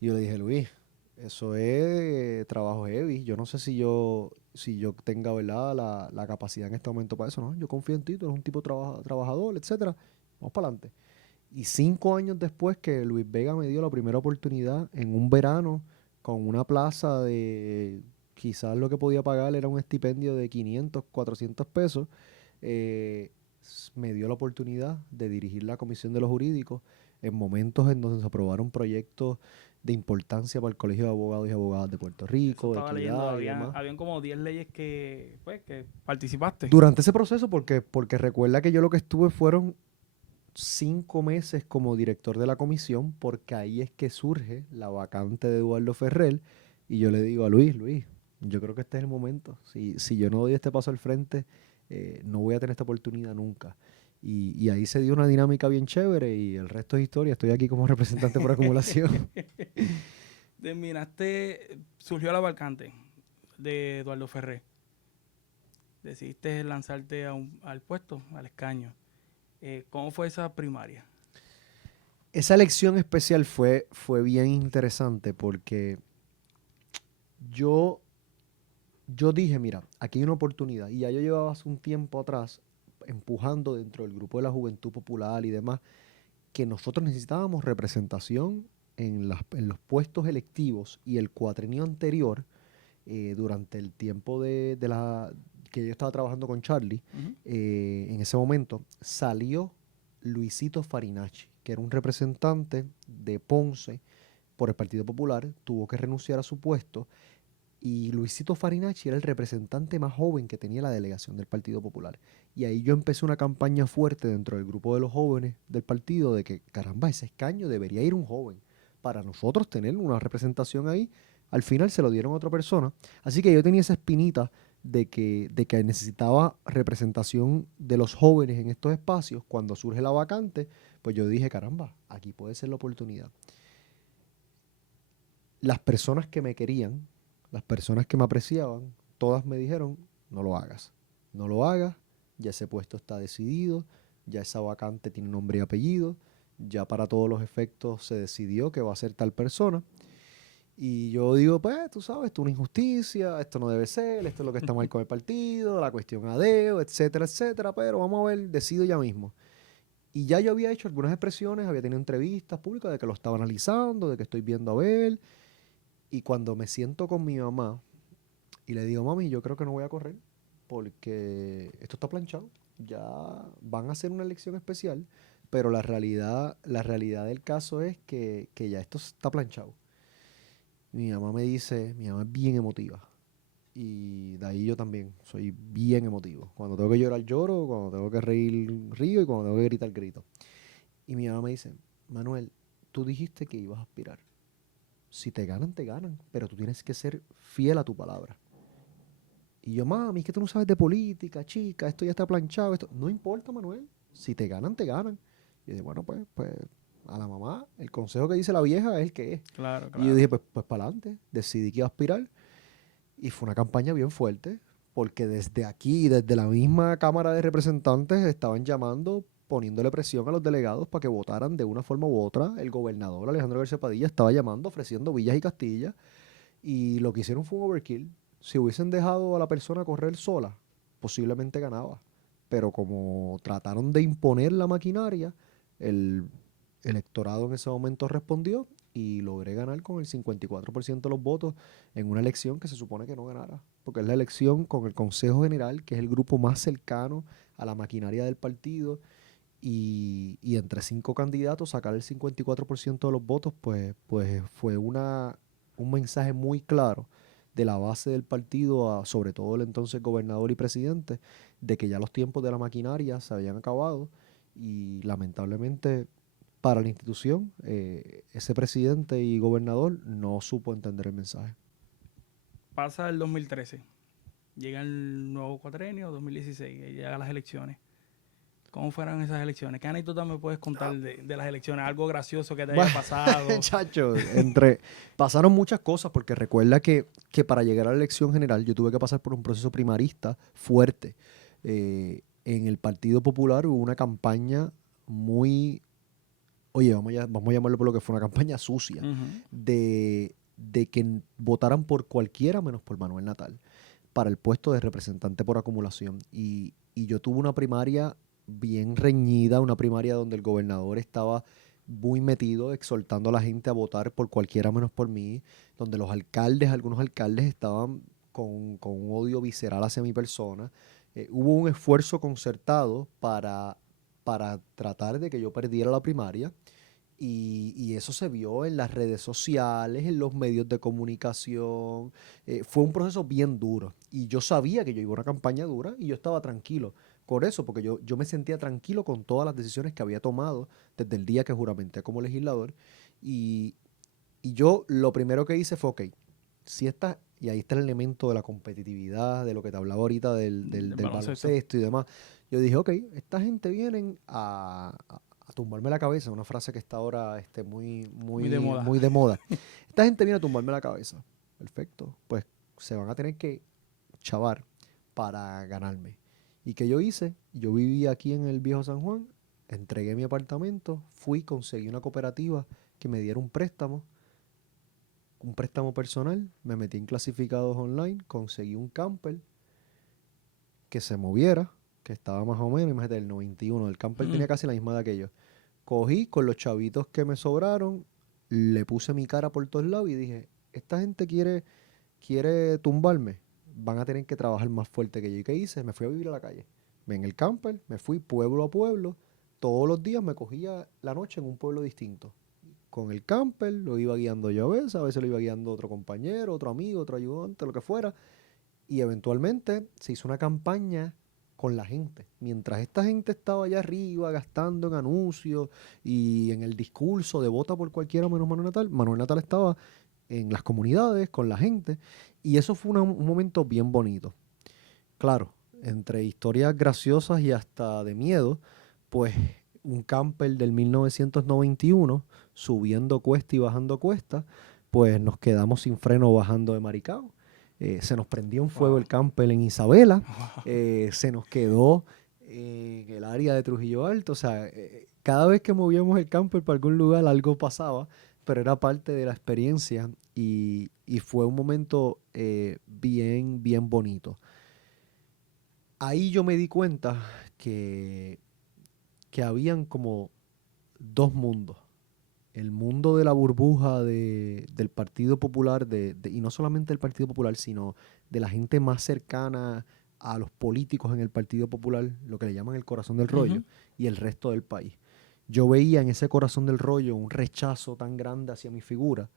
Y yo le dije, Luis, eso es trabajo heavy, yo no sé si yo tenga, ¿verdad? La capacidad en este momento para eso, ¿no? Yo confío en ti, tú eres un tipo trabajador, etcétera, vamos para adelante. Y 5 años después que Luis Vega me dio la primera oportunidad en un verano con una plaza de quizás lo que podía pagar era un estipendio de 500, 400 pesos, me dio la oportunidad de dirigir la Comisión de los Jurídicos en momentos en donde se aprobaron proyectos de importancia para el Colegio de Abogados y Abogadas de Puerto Eso Rico, de estaba leyendo, equidad y demás. habían como 10 leyes que participaste. Durante ese proceso, porque recuerda que yo lo que estuve fueron 5 meses como director de la comisión, porque ahí es que surge la vacante de Eduardo Ferrer. Y yo le digo a Luis, yo creo que este es el momento. Si yo no doy este paso al frente, no voy a tener esta oportunidad nunca. Y ahí se dio una dinámica bien chévere y el resto es historia. Estoy aquí como representante por acumulación. Surgió la vacante de Eduardo Ferrer. Decidiste lanzarte al puesto, al escaño. ¿Cómo fue esa primaria? Esa elección especial fue bien interesante porque yo dije, mira, aquí hay una oportunidad. Y ya yo llevaba hace un tiempo atrás empujando dentro del grupo de la Juventud Popular y demás, que nosotros necesitábamos representación en los puestos electivos y el cuatrenio anterior, durante el tiempo que yo estaba trabajando con Charlie, en ese momento salió Luisito Farinacci, que era un representante de Ponce por el Partido Popular, tuvo que renunciar a su puesto y Luisito Farinacci era el representante más joven que tenía la delegación del Partido Popular. Y ahí yo empecé una campaña fuerte dentro del grupo de los jóvenes del partido de que, caramba, ese escaño debería ir un joven. Para nosotros tener una representación ahí, al final se lo dieron a otra persona. Así que yo tenía esa espinita de que necesitaba representación de los jóvenes en estos espacios. Cuando surge la vacante, pues yo dije, caramba, aquí puede ser la oportunidad. Las personas que me querían, las personas que me apreciaban, todas me dijeron, no lo hagas. No lo hagas, ya ese puesto está decidido, ya esa vacante tiene nombre y apellido, ya para todos los efectos se decidió que va a ser tal persona. Y yo digo, pues, tú sabes, esto es una injusticia, esto no debe ser, esto es lo que está mal con el partido, la cuestión adeo, etcétera, etcétera, pero vamos a ver, decido ya mismo. Y ya yo había hecho algunas expresiones, había tenido entrevistas públicas de que lo estaba analizando, de que estoy viendo a ver. Y cuando me siento con mi mamá y le digo, mami, yo creo que no voy a correr porque esto está planchado. Ya van a hacer una elección especial, pero la realidad del caso es que ya esto está planchado. Mi mamá me dice, mi mamá es bien emotiva. Y de ahí yo también soy bien emotivo. Cuando tengo que llorar, lloro. Cuando tengo que reír, río. Y cuando tengo que gritar, grito. Y mi mamá me dice, Manuel, tú dijiste que ibas a aspirar. Si te ganan, te ganan. Pero tú tienes que ser fiel a tu palabra. Y yo, mami, es que tú no sabes de política, chica. Esto ya está planchado. Esto. No importa, Manuel. Si te ganan, te ganan. Y yo dije, bueno, pues a la mamá, el consejo que dice la vieja es el que es. Claro, Y yo claro. dije, pues para adelante. Decidí que iba a aspirar. Y fue una campaña bien fuerte, porque desde aquí, desde la misma Cámara de Representantes, estaban llamando, poniéndole presión a los delegados para que votaran de una forma u otra. El gobernador Alejandro García Padilla estaba llamando, ofreciendo villas y castillas, y lo que hicieron fue un overkill. Si hubiesen dejado a la persona correr sola, posiblemente ganaba. Pero como trataron de imponer la maquinaria, el electorado en ese momento respondió y logré ganar con el 54% de los votos en una elección que se supone que no ganara, porque es la elección con el Consejo General, que es el grupo más cercano a la maquinaria del partido, y entre 5 candidatos sacar el 54% de los votos, pues fue un mensaje muy claro de la base del partido, sobre todo el entonces gobernador y presidente, de que ya los tiempos de la maquinaria se habían acabado y lamentablemente para la institución, ese presidente y gobernador no supo entender el mensaje. Pasa el 2013. Llega el nuevo cuatrenio, 2016, y llegan las elecciones. ¿Cómo fueron esas elecciones? ¿Qué anécdota me puedes contar de las elecciones? Algo gracioso que te haya Bueno, pasado. chacho, pasaron muchas cosas porque recuerda que para llegar a la elección general yo tuve que pasar por un proceso primarista fuerte. En el Partido Popular hubo una campaña muy, oye, vamos a llamarlo por lo que fue una campaña sucia, Ujú. de que votaran por cualquiera menos por Manuel Natal para el puesto de representante por acumulación. Y yo tuve una primaria bien reñida, una primaria donde el gobernador estaba muy metido, exhortando a la gente a votar por cualquiera menos por mí, donde algunos alcaldes estaban con un odio visceral hacia mi persona. Hubo un esfuerzo concertado para tratar de que yo perdiera la primaria. Y eso se vio en las redes sociales, en los medios de comunicación. Fue un proceso bien duro. Y yo sabía que yo iba a una campaña dura y yo estaba tranquilo por eso, porque yo me sentía tranquilo con todas las decisiones que había tomado desde el día que juramenté como legislador. Y, y yo lo primero que hice fue, ok, si esta, y ahí está el elemento de la competitividad, de lo que te hablaba ahorita Del del baloncesto. baloncesto y demás. Yo dije, ok, esta gente vienen a tumbarme la cabeza, una frase que está ahora muy, Muy de muy, moda. muy de moda. Esta gente viene a tumbarme la cabeza. Perfecto. Pues se van a tener que chavar para ganarme. ¿Y qué yo hice? Yo vivía aquí en el Viejo San Juan, entregué mi apartamento, fui, conseguí una cooperativa que me diera un préstamo personal, me metí en clasificados online, conseguí un camper que se moviera, que estaba más o menos, imagínate, el 91, el camper Mm. tenía casi la misma de aquello. Cogí con los chavitos que me sobraron, le puse mi cara por todos lados y dije, esta gente quiere tumbarme, van a tener que trabajar más fuerte que yo. ¿Y qué hice? Me fui a vivir a la calle. En el camper, me fui pueblo a pueblo, todos los días me cogía la noche en un pueblo distinto. Con el camper lo iba guiando yo a veces lo iba guiando otro compañero, otro amigo, otro ayudante, lo que fuera. Y eventualmente se hizo una campaña con la gente. Mientras esta gente estaba allá arriba gastando en anuncios y en el discurso de vota por cualquiera menos Manuel Natal estaba en las comunidades con la gente. Y eso fue un momento bien bonito. Claro, entre historias graciosas y hasta de miedo, pues un camper del 1991 subiendo cuesta y bajando cuesta, pues nos quedamos sin freno bajando de Maricao. Se nos prendió en fuego Wow. el camper en Isabela, Wow. se nos quedó en el área de Trujillo Alto. O sea, cada vez que movíamos el camper para algún lugar algo pasaba. pero era parte de la experiencia y fue un momento bien, bien bonito. Ahí yo me di cuenta que, que habían como dos mundos. El mundo de la burbuja del Partido Popular, y no solamente del Partido Popular, sino de la gente más cercana a los políticos en el Partido Popular, lo que le llaman el corazón del rollo, y el resto del país. Yo veía en ese corazón del rollo un rechazo tan grande hacia mi figura,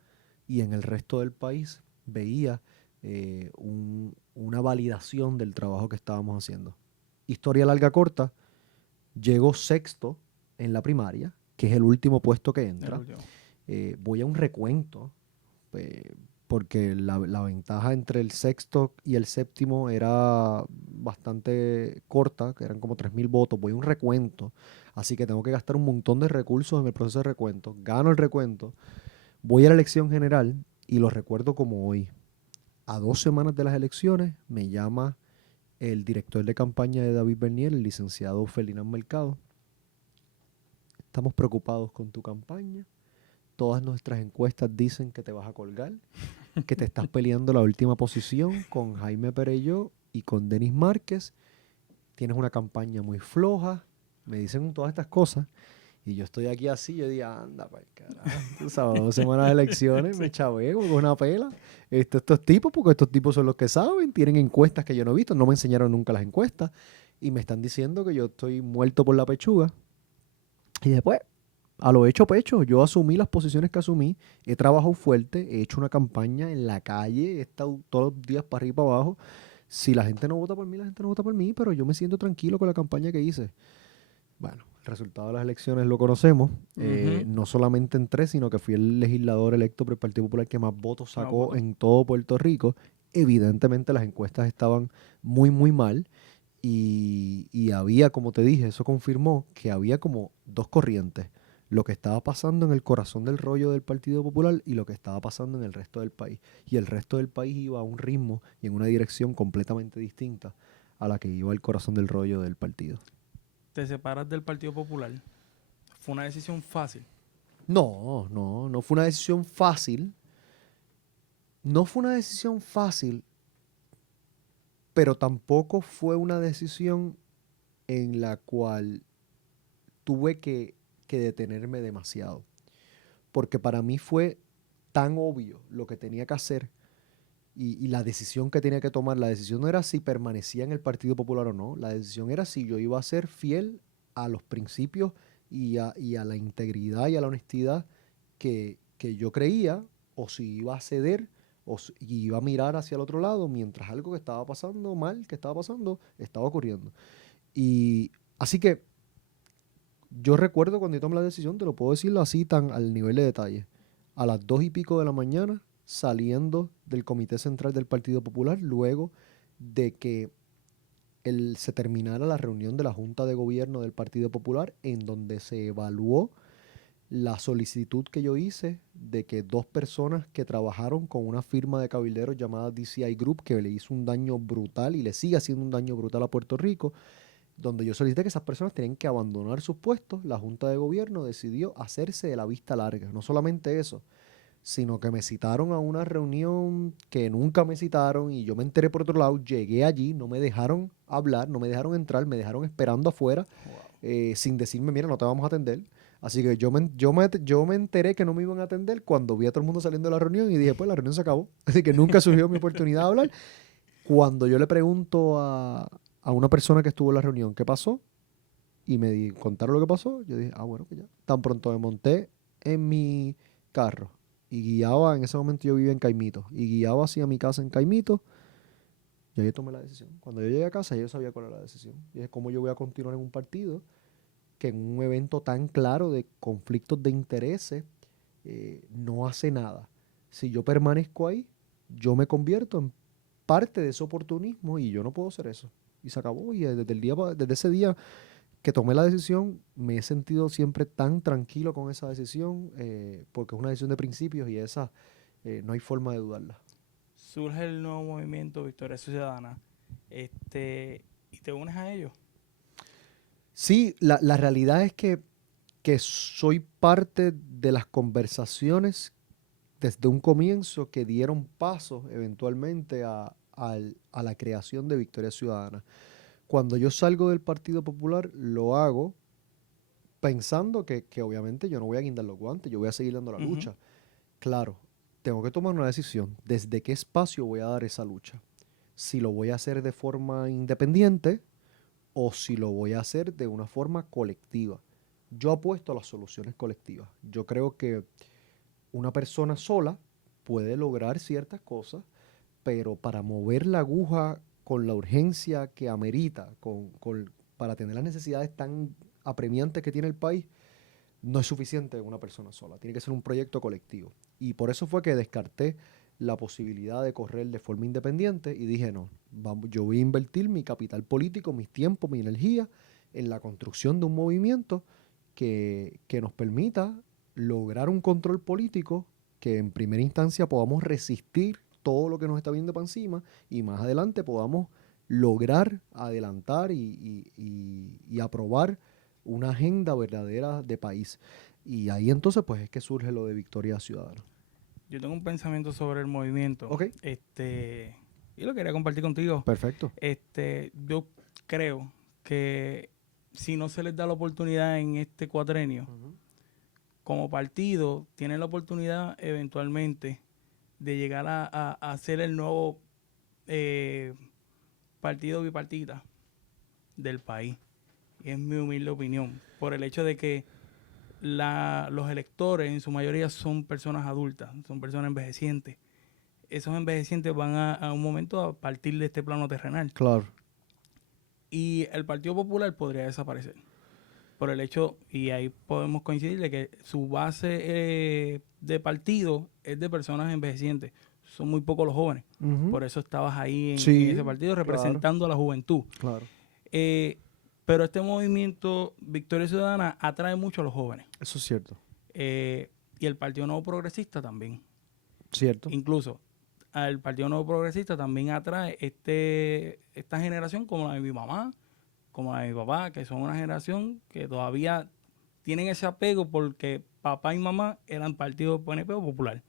y en el resto del país veía una validación del trabajo que estábamos haciendo. Historia larga corta, llego sexto en la primaria, que es el último puesto que entra. Voy a un recuento, porque la ventaja entre el sexto y el séptimo era bastante corta, que eran como 3.000 votos. Voy a un recuento, así que tengo que gastar un montón de recursos en el proceso de recuento. Gano el recuento, voy a la elección general y lo recuerdo como hoy. A 2 semanas de las elecciones me llama el director de campaña de David Bernier, el licenciado Ferdinand Mercado. Estamos preocupados con tu campaña. Todas nuestras encuestas dicen que te vas a colgar, que te estás peleando la última posición con Jaime Perelló y con Denis Márquez. Tienes una campaña muy floja. Me dicen todas estas cosas. Y yo estoy aquí así, yo digo, anda, pues carajo. Tú sabes, 2 semanas de elecciones, me chaveo con una pela. Estos tipos, porque estos tipos son los que saben, tienen encuestas que yo no he visto, no me enseñaron nunca las encuestas. Y me están diciendo que yo estoy muerto por la pechuga. Y después, a lo hecho pecho, yo asumí las posiciones que asumí, he trabajado fuerte, he hecho una campaña en la calle, he estado todos los días para arriba y para abajo. Si la gente no vota por mí, la gente no vota por mí, pero yo me siento tranquilo con la campaña que hice. Bueno, el resultado de las elecciones lo conocemos. No solamente entré, sino que fui el legislador electo por el Partido Popular que más votos sacó en todo Puerto Rico. Evidentemente las encuestas estaban muy, muy mal. Y había, como te dije, eso confirmó que había como dos corrientes. Lo que estaba pasando en el corazón del rollo del Partido Popular y lo que estaba pasando en el resto del país. Y el resto del país iba a un ritmo y en una dirección completamente distinta a la que iba el corazón del rollo del partido. ¿Te separas del Partido Popular? ¿Fue una decisión fácil? No fue una decisión fácil. No fue una decisión fácil, pero tampoco fue una decisión en la cual tuve que detenerme demasiado. Porque para mí fue tan obvio lo que tenía que hacer y la decisión que tenía que tomar. La decisión no era si permanecía en el Partido Popular o no. La decisión era si yo iba a ser fiel a los principios y a la integridad y a la honestidad que yo creía, o si iba a ceder y iba a mirar hacia el otro lado mientras algo que estaba pasando mal, que estaba pasando, estaba ocurriendo. Y así que yo recuerdo cuando yo tomé la decisión, te lo puedo decirlo así tan al nivel de detalle. A las 2:00 de la mañana, saliendo del Comité Central del Partido Popular, luego de que se terminara la reunión de la Junta de Gobierno del Partido Popular, en donde se evaluó la solicitud que yo hice de que 2 personas que trabajaron con una firma de cabilderos llamada DCI Group, que le hizo un daño brutal y le sigue haciendo un daño brutal a Puerto Rico, donde yo solicité que esas personas tenían que abandonar sus puestos, la Junta de Gobierno decidió hacerse de la vista larga. No solamente eso, sino que me citaron a una reunión que nunca me citaron y yo me enteré por otro lado, llegué allí, no me dejaron hablar, no me dejaron entrar, me dejaron esperando afuera, sin decirme, mira, no te vamos a atender. Así que yo me enteré que no me iban a atender cuando vi a todo el mundo saliendo de la reunión y dije, pues la reunión se acabó. Así que nunca surgió mi oportunidad de hablar. Cuando yo le pregunto a una persona que estuvo en la reunión qué pasó y contaron lo que pasó, yo dije, bueno, pues ya. Tan pronto me monté en mi carro y guiaba, en ese momento yo vivía en Caimito, y guiaba hacia mi casa en Caimito, ya yo tomé la decisión. Cuando yo llegué a casa, yo sabía cuál era la decisión. Y dije, ¿cómo yo voy a continuar en un partido que en un evento tan claro de conflictos de intereses no hace nada? Si yo permanezco ahí, yo me convierto en parte de ese oportunismo y yo no puedo hacer eso. Y se acabó. Y desde ese día que tomé la decisión, me he sentido siempre tan tranquilo con esa decisión, porque es una decisión de principios y esa no hay forma de dudarla. Surge el nuevo movimiento Victoria Ciudadana, y te unes a ellos. Sí, la realidad es que que soy parte de las conversaciones desde un comienzo que dieron paso eventualmente a la creación de Victoria Ciudadana. Cuando yo salgo del Partido Popular, lo hago pensando que obviamente yo no voy a guindar los guantes, yo voy a seguir dando la lucha. Claro, tengo que tomar una decisión. ¿Desde qué espacio voy a dar esa lucha? Si lo voy a hacer de forma independiente o si lo voy a hacer de una forma colectiva. Yo apuesto a las soluciones colectivas. Yo creo que una persona sola puede lograr ciertas cosas, pero para mover la aguja con la urgencia que amerita, para tener las necesidades tan apremiantes que tiene el país, no es suficiente una persona sola. Tiene que ser un proyecto colectivo. Y por eso fue que descarté la posibilidad de correr de forma independiente y dije, no, yo voy a invertir mi capital político, mis tiempos, mi energía en la construcción de un movimiento que nos permita lograr un control político que en primera instancia podamos resistir todo lo que nos está viendo para encima y más adelante podamos lograr adelantar y aprobar una agenda verdadera de país. Y ahí entonces pues es que surge lo de Victoria Ciudadana. Yo tengo un pensamiento sobre el movimiento. Ok. Y lo quería compartir contigo. Perfecto. Yo creo que si no se les da la oportunidad en este cuatrenio, como partido, tienen la oportunidad eventualmente de llegar a ser el nuevo partido bipartita del país. Y es mi humilde opinión. Por el hecho de que los electores en su mayoría son personas adultas, son personas envejecientes. Esos envejecientes van a un momento a partir de este plano terrenal. Claro. Y el Partido Popular podría desaparecer. Por el hecho, y ahí podemos coincidir, de que su base de partido es de personas envejecientes. Son muy pocos los jóvenes. Por eso estabas ahí en ese partido representando a la juventud. Claro. Pero este movimiento Victoria Ciudadana atrae mucho a los jóvenes. Eso es cierto. Y el Partido Nuevo Progresista también. Cierto. Incluso al Partido Nuevo Progresista también atrae esta generación como la de mi mamá, como la de mi papá, que son una generación que todavía tienen ese apego porque papá y mamá eran partido PNP o Popular.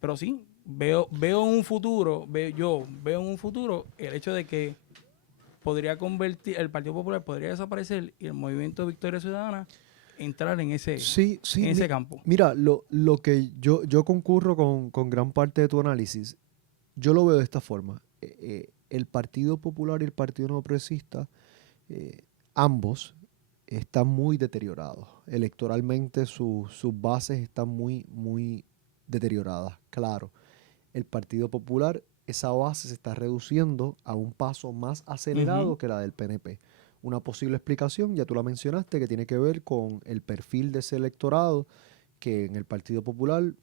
Pero sí, veo en un futuro, veo en un futuro el hecho de que el Partido Popular podría desaparecer y el movimiento Victoria Ciudadana entrar en ese campo. Mira, lo que yo concurro con gran parte de tu análisis. Yo lo veo de esta forma. El Partido Popular y el Partido Nuevo Progresista, ambos están muy deteriorados. Electoralmente sus bases están muy, muy deterioradas. Claro, el Partido Popular, esa base se está reduciendo a un paso más acelerado que la del PNP. Una posible explicación, ya tú la mencionaste, que tiene que ver con el perfil de ese electorado, que en el Partido Popular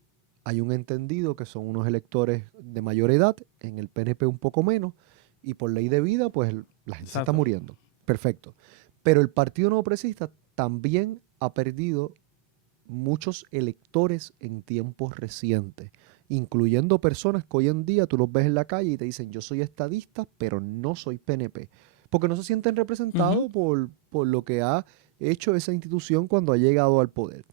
hay un entendido que son unos electores de mayor edad, en el PNP un poco menos, y por ley de vida, pues la gente se está muriendo. Perfecto. Pero el Partido Nuevo Progresista también ha perdido muchos electores en tiempos recientes, incluyendo personas que hoy en día tú los ves en la calle y te dicen yo soy estadista, pero no soy PNP, porque no se sienten representados por lo que ha hecho esa institución cuando ha llegado al poder.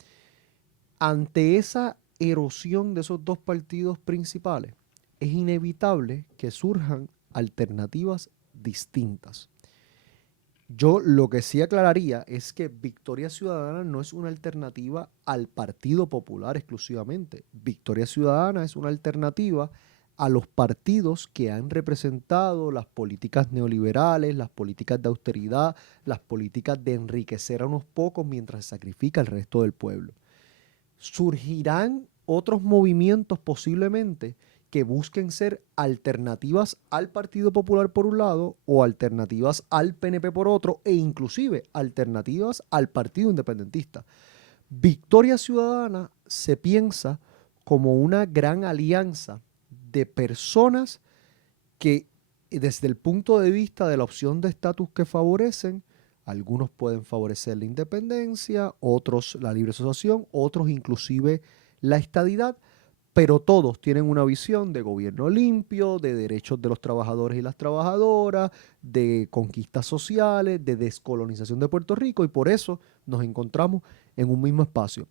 Ante esa erosión de esos dos partidos principales, es inevitable que surjan alternativas distintas. Yo lo que sí aclararía es que Victoria Ciudadana no es una alternativa al Partido Popular exclusivamente. Victoria Ciudadana es una alternativa a los partidos que han representado las políticas neoliberales, las políticas de austeridad, las políticas de enriquecer a unos pocos mientras se sacrifica al resto del pueblo. Surgirán otros movimientos posiblemente que busquen ser alternativas al Partido Popular por un lado o alternativas al PNP por otro e inclusive alternativas al Partido Independentista. Victoria Ciudadana se piensa como una gran alianza de personas que desde el punto de vista de la opción de estatus que favorecen, algunos pueden favorecer la independencia, otros la libre asociación, otros inclusive la estadidad, pero todos tienen una visión de gobierno limpio, de derechos de los trabajadores y las trabajadoras, de conquistas sociales, de descolonización de Puerto Rico, y por eso nos encontramos en un mismo espacio.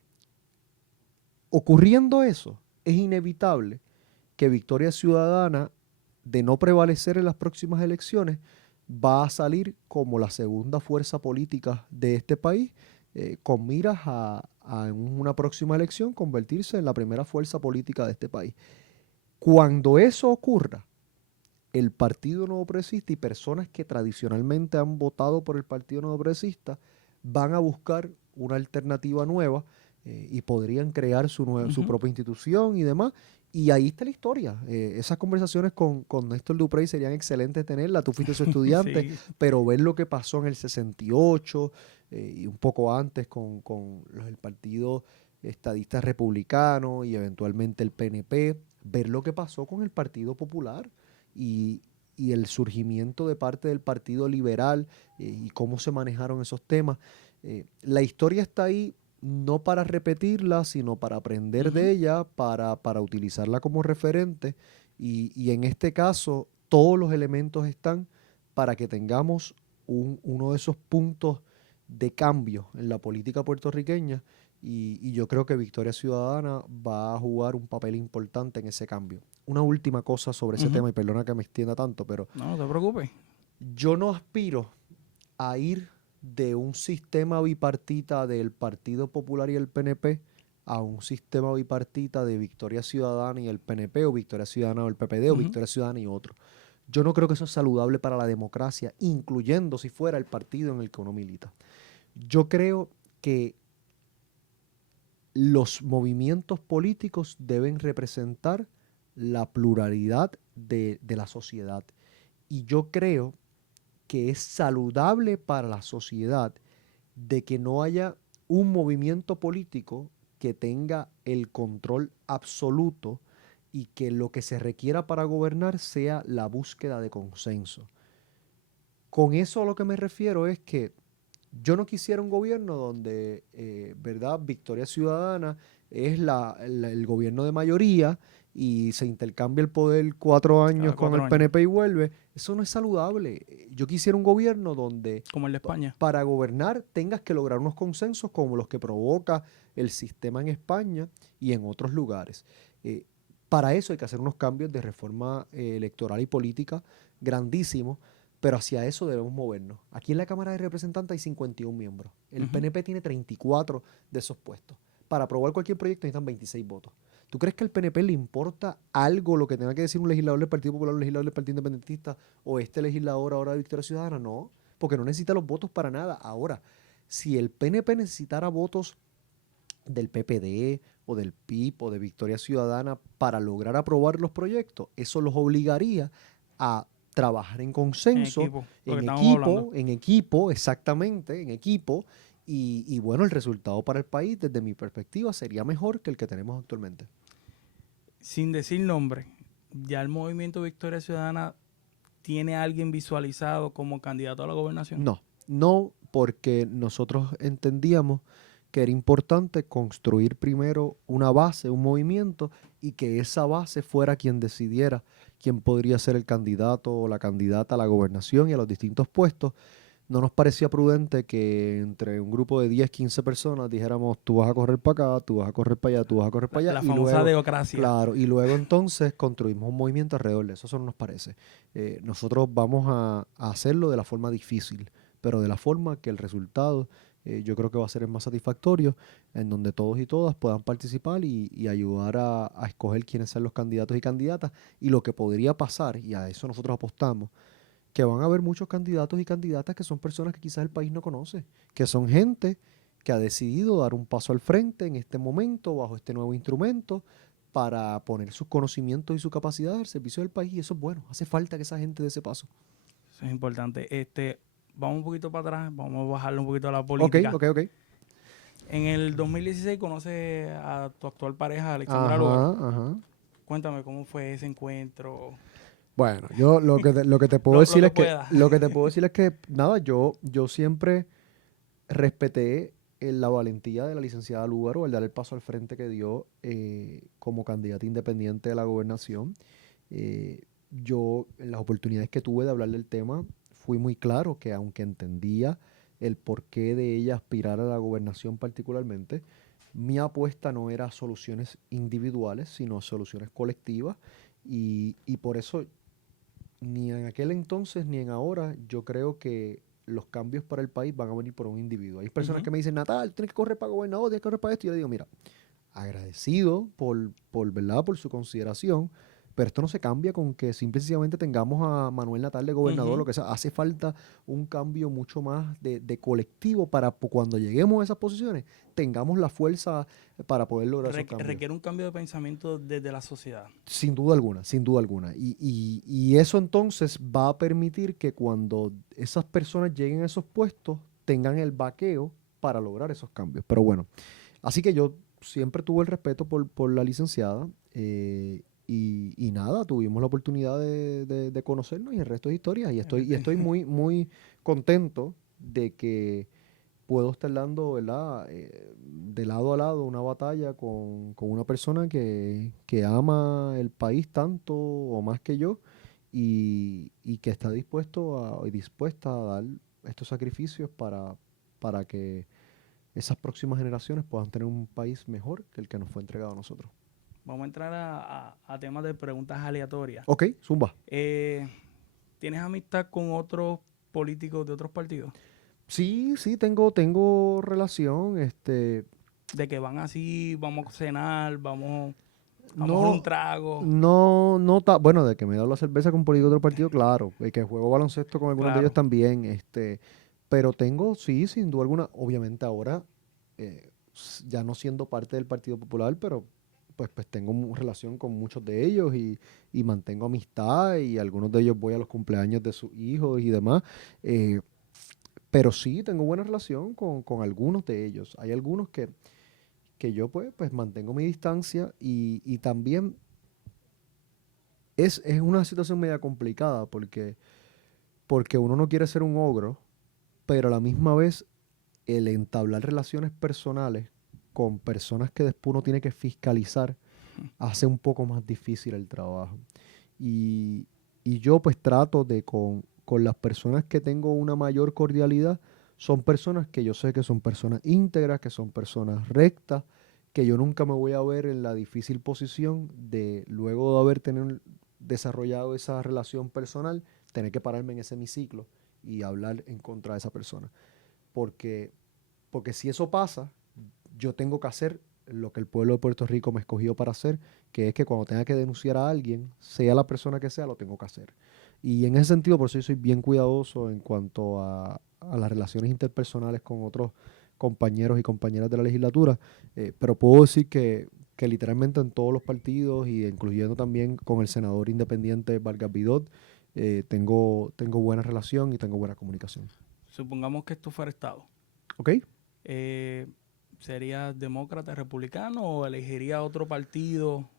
Ocurriendo eso, es inevitable que Victoria Ciudadana, de no prevalecer en las próximas elecciones, va a salir como la segunda fuerza política de este país, con miras a en una próxima elección convertirse en la primera fuerza política de este país. Cuando eso ocurra, el Partido Nuevo Progresista y personas que tradicionalmente han votado por el Partido Nuevo Progresista van a buscar una alternativa nueva, y podrían crear su propia institución y demás. Y ahí está la historia. Esas conversaciones con Néstor Duprey serían excelentes tenerlas. Tú fuiste su estudiante, Sí. pero ver lo que pasó en el 68 y un poco antes con el Partido Estadista Republicano y eventualmente el PNP, ver lo que pasó con el Partido Popular y, y el surgimiento de parte del Partido Liberal, y cómo se manejaron esos temas. La historia está ahí no para repetirla, sino para aprender de ella, para utilizarla como referente. Y en este caso, todos los elementos están para que tengamos uno de esos puntos de cambio en la política puertorriqueña. Y yo creo que Victoria Ciudadana va a jugar un papel importante en ese cambio. Una última cosa sobre ese tema, y perdona que me extienda tanto, pero No, no te preocupes. yo no aspiro a ir de un sistema bipartita del Partido Popular y el PNP a un sistema bipartita de Victoria Ciudadana y el PNP, o Victoria Ciudadana o el PPD, o Victoria Ciudadana y otro. Yo no creo que eso es saludable para la democracia, incluyendo si fuera el partido en el que uno milita. Yo creo que los movimientos políticos deben representar la pluralidad de la sociedad. Y yo creo que es saludable para la sociedad de que no haya un movimiento político que tenga el control absoluto y que lo que se requiera para gobernar sea la búsqueda de consenso. Con eso a lo que me refiero es que yo no quisiera un gobierno donde, ¿verdad? Victoria Ciudadana es el gobierno de mayoría y se intercambia el poder 4 años con el PNP y vuelve. Eso no es saludable. Yo quisiera un gobierno donde, como el de España, para gobernar tengas que lograr unos consensos como los que provoca el sistema en España y en otros lugares. Para eso hay que hacer unos cambios de reforma electoral y política grandísimos, pero hacia eso debemos movernos. Aquí en la Cámara de Representantes hay 51 miembros. El PNP tiene 34 de esos puestos. Para aprobar cualquier proyecto necesitan 26 votos. ¿Tú crees que al PNP le importa algo lo que tenga que decir un legislador del Partido Popular, un legislador del Partido Independentista o este legislador ahora de Victoria Ciudadana? No, porque no necesita los votos para nada. Ahora, si el PNP necesitara votos del PPD o del PIB o de Victoria Ciudadana para lograr aprobar los proyectos, eso los obligaría a trabajar en consenso, en equipo, exactamente, en equipo. Y bueno, el resultado para el país, desde mi perspectiva, sería mejor que el que tenemos actualmente. Sin decir nombre, ¿ya el movimiento Victoria Ciudadana tiene a alguien visualizado como candidato a la gobernación? No, porque nosotros entendíamos que era importante construir primero una base, un movimiento, y que esa base fuera quien decidiera quién podría ser el candidato o la candidata a la gobernación y a los distintos puestos. No nos parecía prudente que entre un grupo de 10, 15 personas dijéramos, tú vas a correr para acá, tú vas a correr para allá, tú vas a correr para allá. La famosa democracia. Claro, y luego entonces construimos un movimiento alrededor de eso. Eso no nos parece. Nosotros vamos a hacerlo de la forma difícil, pero de la forma que el resultado yo creo que va a ser el más satisfactorio, en donde todos y todas puedan participar y ayudar a escoger quiénes sean los candidatos y candidatas. Y lo que podría pasar, y a eso nosotros apostamos, que van a haber muchos candidatos y candidatas que son personas que quizás el país no conoce, que son gente que ha decidido dar un paso al frente en este momento, bajo este nuevo instrumento, para poner sus conocimientos y su capacidad al servicio del país. Y eso es bueno, hace falta que esa gente dé ese paso. Eso es importante. Vamos un poquito para atrás, vamos a bajarle un poquito a la política. Ok. En el 2016 conoces a tu actual pareja, Alexandra Lugar. Ajá. Cuéntame cómo fue ese encuentro. Bueno, yo lo que te puedo decir es que nada, yo siempre respeté la valentía de la licenciada Lúgaro al dar el paso al frente que dio como candidata independiente de la gobernación. Eh, yo, en las oportunidades que tuve de hablar del tema, fui muy claro que aunque entendía el porqué de ella aspirar a la gobernación particularmente, mi apuesta no era a soluciones individuales, sino soluciones colectivas. Y por eso, ni en aquel entonces ni en ahora, yo creo que los cambios para el país van a venir por un individuo. Hay personas Ujú. que me dicen, Natal, tienes que correr para gobernador, tienes que correr para esto. Y yo le digo, mira, agradecido ¿verdad? Por su consideración, pero esto no se cambia con que simple y sencillamente tengamos a Manuel Natal de gobernador, lo Ujú. que sea. Hace falta un cambio mucho más de colectivo para cuando lleguemos a esas posiciones, tengamos la fuerza para poder lograr esos cambios. Requiere un cambio de pensamiento desde la sociedad. Sin duda alguna, sin duda alguna. Y eso entonces va a permitir que cuando esas personas lleguen a esos puestos, tengan el vaqueo para lograr esos cambios. Pero bueno, así que yo siempre tuve el respeto por la licenciada y nada, tuvimos la oportunidad de conocernos y el resto es historia. Y estoy muy, muy contento de que puedo estar dando, ¿verdad? De lado a lado una batalla con una persona que ama el país tanto o más que yo y que está dispuesta a dar estos sacrificios para que esas próximas generaciones puedan tener un país mejor que el que nos fue entregado a nosotros. Vamos a entrar a temas de preguntas aleatorias. Ok, Zumba. Eh, ¿Tienes amistad con otros políticos de otros partidos? Sí, sí, tengo relación. De que van así, vamos a cenar, vamos a un No, trago. bueno, de que me he dado la cerveza con político de otro partido, claro, y que juego baloncesto con algunos de ellos Claro. también, pero tengo, sí, sin duda alguna, obviamente ahora, ya no siendo parte del Partido Popular, pero pues tengo relación con muchos de ellos y mantengo amistad y algunos de ellos voy a los cumpleaños de sus hijos y demás, eh, pero sí tengo buena relación con algunos de ellos. Hay algunos que yo pues mantengo mi distancia y también es una situación media complicada porque uno no quiere ser un ogro, pero a la misma vez el entablar relaciones personales con personas que después uno tiene que fiscalizar hace un poco más difícil el trabajo. Y, y yo pues trato de con las personas que tengo una mayor cordialidad, son personas que yo sé que son personas íntegras, que son personas rectas, que yo nunca me voy a ver en la difícil posición de luego de haber tenido, desarrollado esa relación personal, tener que pararme en ese hemiciclo y hablar en contra de esa persona. Porque, porque si eso pasa, yo tengo que hacer lo que el pueblo de Puerto Rico me escogió para hacer, que es que cuando tenga que denunciar a alguien, sea la persona que sea, lo tengo que hacer. Y en ese sentido, por eso yo soy bien cuidadoso en cuanto a las relaciones interpersonales con otros compañeros y compañeras de la legislatura, pero puedo decir que literalmente en todos los partidos, y incluyendo también con el senador independiente Vargas Vidot, tengo buena relación y tengo buena comunicación. Supongamos que esto fuera Estado. ¿Ok? Eh, ¿Serías demócrata, republicano o elegiría otro partido?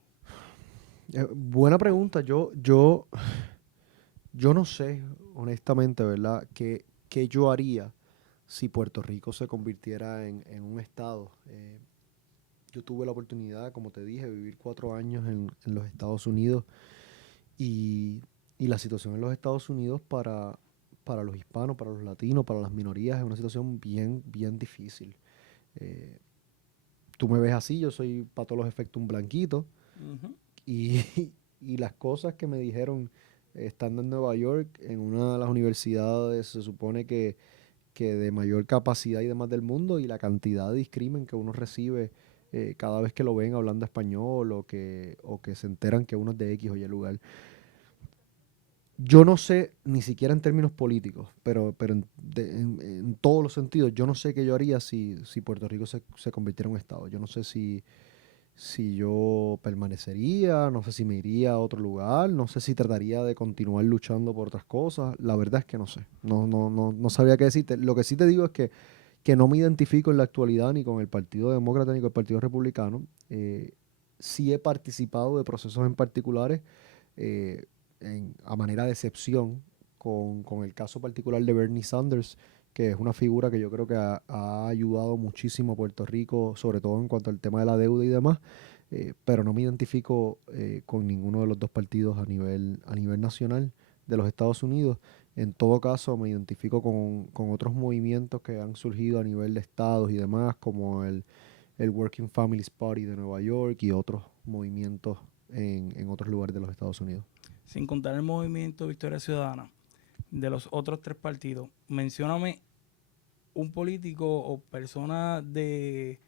Buena pregunta. Yo no sé, honestamente, ¿verdad? ¿Qué yo haría si Puerto Rico se convirtiera en un estado? Yo tuve la oportunidad, como te dije, de vivir 4 años en los Estados Unidos y, y la situación en los Estados Unidos para los hispanos, para los latinos, para las minorías es una situación bien, bien difícil. Eh, Tú me ves así, yo soy para todos los efectos un blanquito Ujú. y, y las cosas que me dijeron estando en Nueva York, en una de las universidades, se supone que de mayor capacidad y demás del mundo, y la cantidad de discrimen que uno recibe cada vez que lo ven hablando español o que se enteran que uno es de X o Y lugar. Yo no sé, ni siquiera en términos políticos, pero en todos los sentidos, yo no sé qué yo haría si Puerto Rico se convirtiera en un estado. Yo no sé si yo permanecería, no sé si me iría a otro lugar, no sé si trataría de continuar luchando por otras cosas. La verdad es que no sé. No sabría qué decirte. Lo que sí te digo es que no me identifico en la actualidad ni con el Partido Demócrata ni con el Partido Republicano. Sí he participado de procesos en particulares a manera de excepción con el caso particular de Bernie Sanders, que es una figura que yo creo que ha ayudado muchísimo a Puerto Rico, sobre todo en cuanto al tema de la deuda y demás, pero no me identifico con ninguno de los dos partidos a nivel nacional de los Estados Unidos. En todo caso, me identifico con otros movimientos que han surgido a nivel de estados y demás, como el Working Families Party de Nueva York y otros movimientos en otros lugares de los Estados Unidos. Sin contar el movimiento Victoria Ciudadana, de los otros tres partidos, mencióname un político o persona de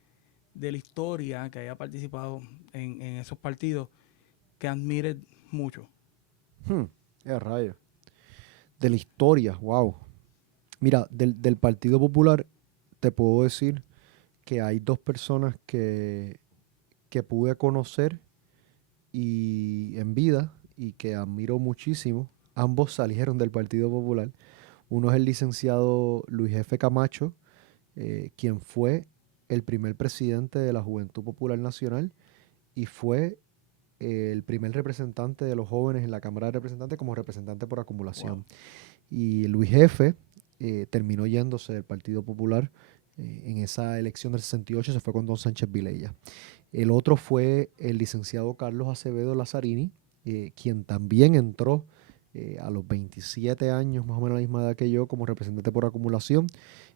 la historia que haya participado en esos partidos que admire mucho. Rayo. De la historia, wow. Mira, del Partido Popular te puedo decir que hay dos personas que pude conocer y en vida y que admiro muchísimo. Ambos salieron del Partido Popular. Uno es el licenciado Luis F. Camacho, quien fue el primer presidente de la Juventud Popular Nacional y fue el primer representante de los jóvenes en la Cámara de Representantes como representante por acumulación. Wow. Y Luis F. Terminó yéndose del Partido Popular en esa elección del 68, se fue con don Sánchez Vilella. El otro fue el licenciado Carlos Acevedo Lazzarini, quien también entró a los 27 años, más o menos la misma edad que yo, como representante por acumulación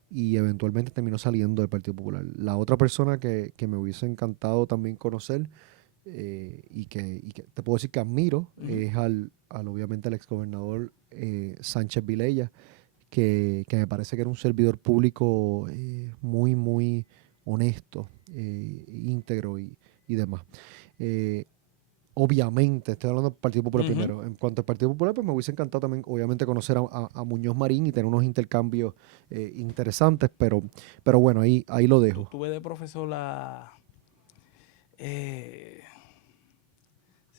y eventualmente terminó saliendo del Partido Popular. La otra persona que me hubiese encantado también conocer y que te puedo decir que admiro es obviamente al exgobernador Sánchez Vilella, que me parece que era un servidor público muy, muy honesto, íntegro y demás. Obviamente, estoy hablando del Partido Popular primero. En cuanto al Partido Popular, pues me hubiese encantado también, obviamente, conocer a Muñoz Marín y tener unos intercambios interesantes, pero bueno, ahí lo dejo. Tuve de profesor se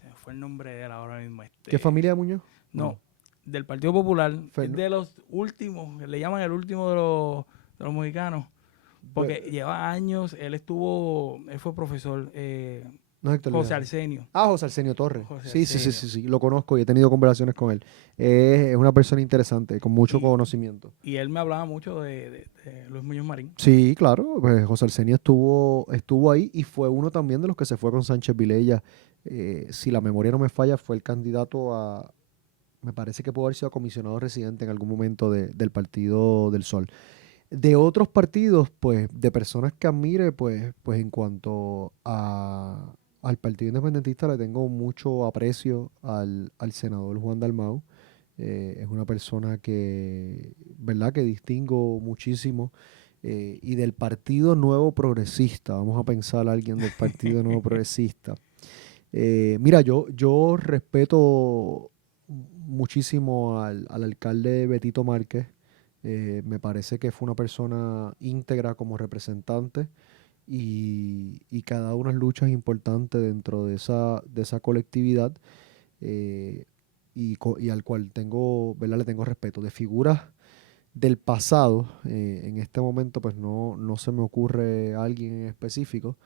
me fue el nombre de él ahora mismo. ¿Qué familia de Muñoz? No, del Partido Popular. Fer- Es de los últimos, le llaman el último de los mexicanos. Porque lleva años, él fue profesor, No es Héctor Luis José Arce. Arsenio. José Arsenio Torres. José Sí, Arsenio. lo conozco y he tenido conversaciones con él. Es una persona interesante, con mucho conocimiento. Y él me hablaba mucho de Luis Muñoz Marín. Sí, claro, pues José Arsenio estuvo ahí y fue uno también de los que se fue con Sánchez Vilella. Si la memoria no me falla, fue el candidato me parece que pudo haber sido comisionado residente en algún momento del Partido del Sol. De otros partidos, pues, de personas que admire, pues en cuanto al Partido Independentista le tengo mucho aprecio al senador Juan Dalmau. Es una persona ¿verdad? Que distingo muchísimo. Y del Partido Nuevo Progresista, vamos a pensar a alguien del Partido Nuevo Progresista. Mira, yo respeto muchísimo al alcalde Betito Márquez. Me parece que fue una persona íntegra como representante y que ha dado unas luchas importantes dentro de esa colectividad y al cual ¿verdad? Le tengo respeto. De figuras del pasado, en este momento pues no se me ocurre alguien en específico,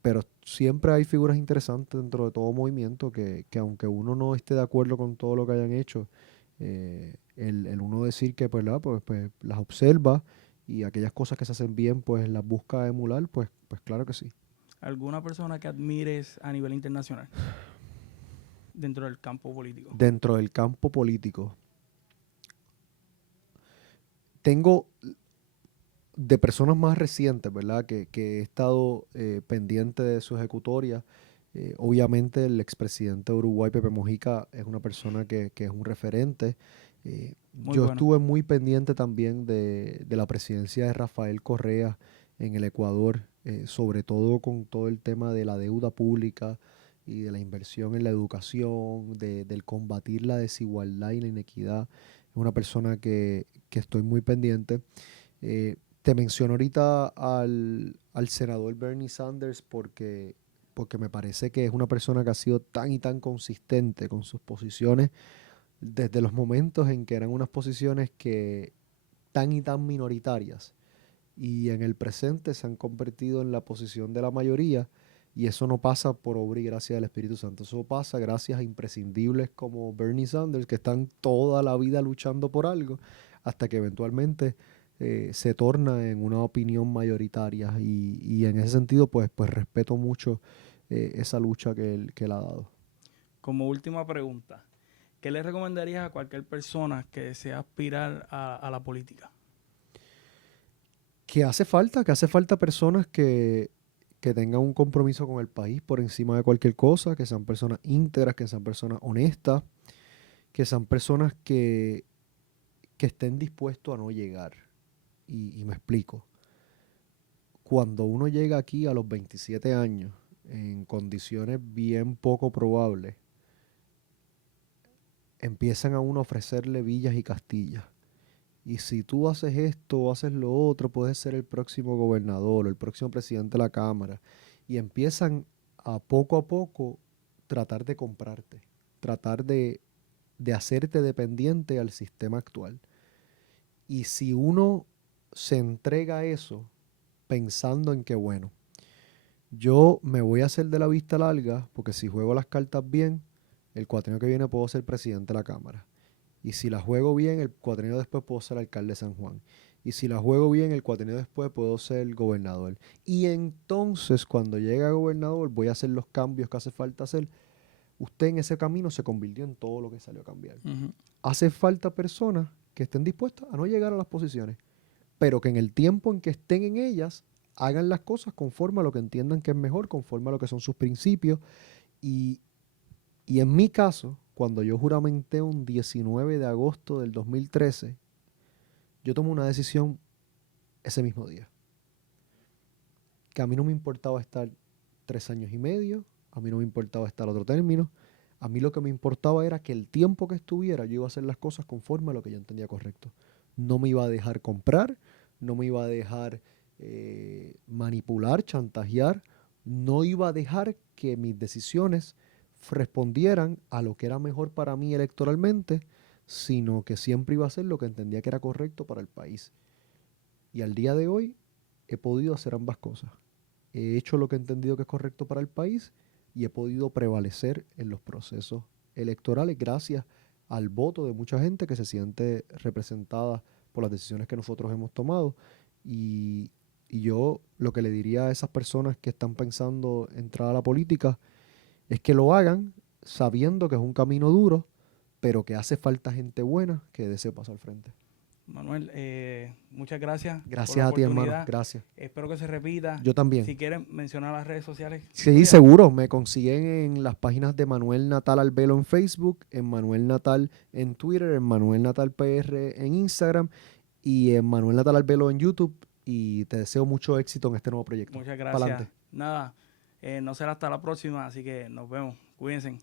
pero siempre hay figuras interesantes dentro de todo movimiento que aunque uno no esté de acuerdo con todo lo que hayan hecho, el uno decir que pues las observa y aquellas cosas que se hacen bien pues las busca emular, pues claro que sí. ¿Alguna persona que admires a nivel internacional dentro del campo político? Dentro del campo político. Tengo de personas más recientes, ¿verdad? Que he estado pendiente de su ejecutoria. Obviamente el expresidente de Uruguay, Pepe Mujica, es una persona que es un referente. Muy Yo bueno. estuve muy pendiente también de la presidencia de Rafael Correa en el Ecuador, sobre todo con todo el tema de la deuda pública y de la inversión en la educación, del combatir la desigualdad y la inequidad. Es una persona que estoy muy pendiente. Te menciono ahorita al senador Bernie Sanders porque me parece que es una persona que ha sido tan y tan consistente con sus posiciones desde los momentos en que eran unas posiciones que tan y tan minoritarias y en el presente se han convertido en la posición de la mayoría y eso no pasa por obra y gracia del Espíritu Santo, eso pasa gracias a imprescindibles como Bernie Sanders que están toda la vida luchando por algo hasta que eventualmente se torna en una opinión mayoritaria y en ese sentido pues respeto mucho esa lucha que él ha dado. Como última pregunta, ¿qué le recomendarías a cualquier persona que desea aspirar a la política? Que hace falta personas que tengan un compromiso con el país por encima de cualquier cosa, que sean personas íntegras, que sean personas honestas, que sean personas que estén dispuestos a no llegar. Y me explico. Cuando uno llega aquí a los 27 años, en condiciones bien poco probables, empiezan a uno a ofrecerle villas y castillas. Y si tú haces esto o haces lo otro, puedes ser el próximo gobernador o el próximo presidente de la Cámara. Y empiezan a poco tratar de comprarte, tratar de hacerte dependiente al sistema actual. Y si uno se entrega a eso pensando en que, bueno, yo me voy a hacer de la vista larga porque si juego las cartas bien, el cuatrienio que viene puedo ser presidente de la Cámara. Y si la juego bien, el cuatrienio después puedo ser alcalde de San Juan. Y si la juego bien, el cuatrienio después puedo ser gobernador. Y entonces, cuando llegue a gobernador, voy a hacer los cambios que hace falta hacer. Usted en ese camino se convirtió en todo lo que salió a cambiar. Hace falta personas que estén dispuestas a no llegar a las posiciones, pero que en el tiempo en que estén en ellas, hagan las cosas conforme a lo que entiendan que es mejor, conforme a lo que son sus principios. Y en mi caso, cuando yo juramenté un 19 de agosto del 2013, yo tomé una decisión ese mismo día. Que a mí no me importaba estar 3 años y medio, a mí no me importaba estar otro término, a mí lo que me importaba era que el tiempo que estuviera yo iba a hacer las cosas conforme a lo que yo entendía correcto. No me iba a dejar comprar, no me iba a dejar manipular, chantajear, no iba a dejar que mis decisiones respondieran a lo que era mejor para mí electoralmente, sino que siempre iba a hacer lo que entendía que era correcto para el país. Y al día de hoy he podido hacer ambas cosas. He hecho lo que he entendido que es correcto para el país y he podido prevalecer en los procesos electorales gracias al voto de mucha gente que se siente representada por las decisiones que nosotros hemos tomado. Y yo lo que le diría a esas personas que están pensando entrar a la política es que lo hagan sabiendo que es un camino duro, pero que hace falta gente buena que desee pasar al frente. Manuel, muchas gracias. Gracias a ti, hermano. Gracias. Espero que se repita. Yo también. Si quieren mencionar las redes sociales. Sí, seguro. Me consiguen en las páginas de Manuel Natal Albelo en Facebook, en Manuel Natal en Twitter, en Manuel Natal PR en Instagram y en Manuel Natal Albelo en YouTube. Y te deseo mucho éxito en este nuevo proyecto. Muchas gracias. Nada, no será hasta la próxima, así que nos vemos. Cuídense.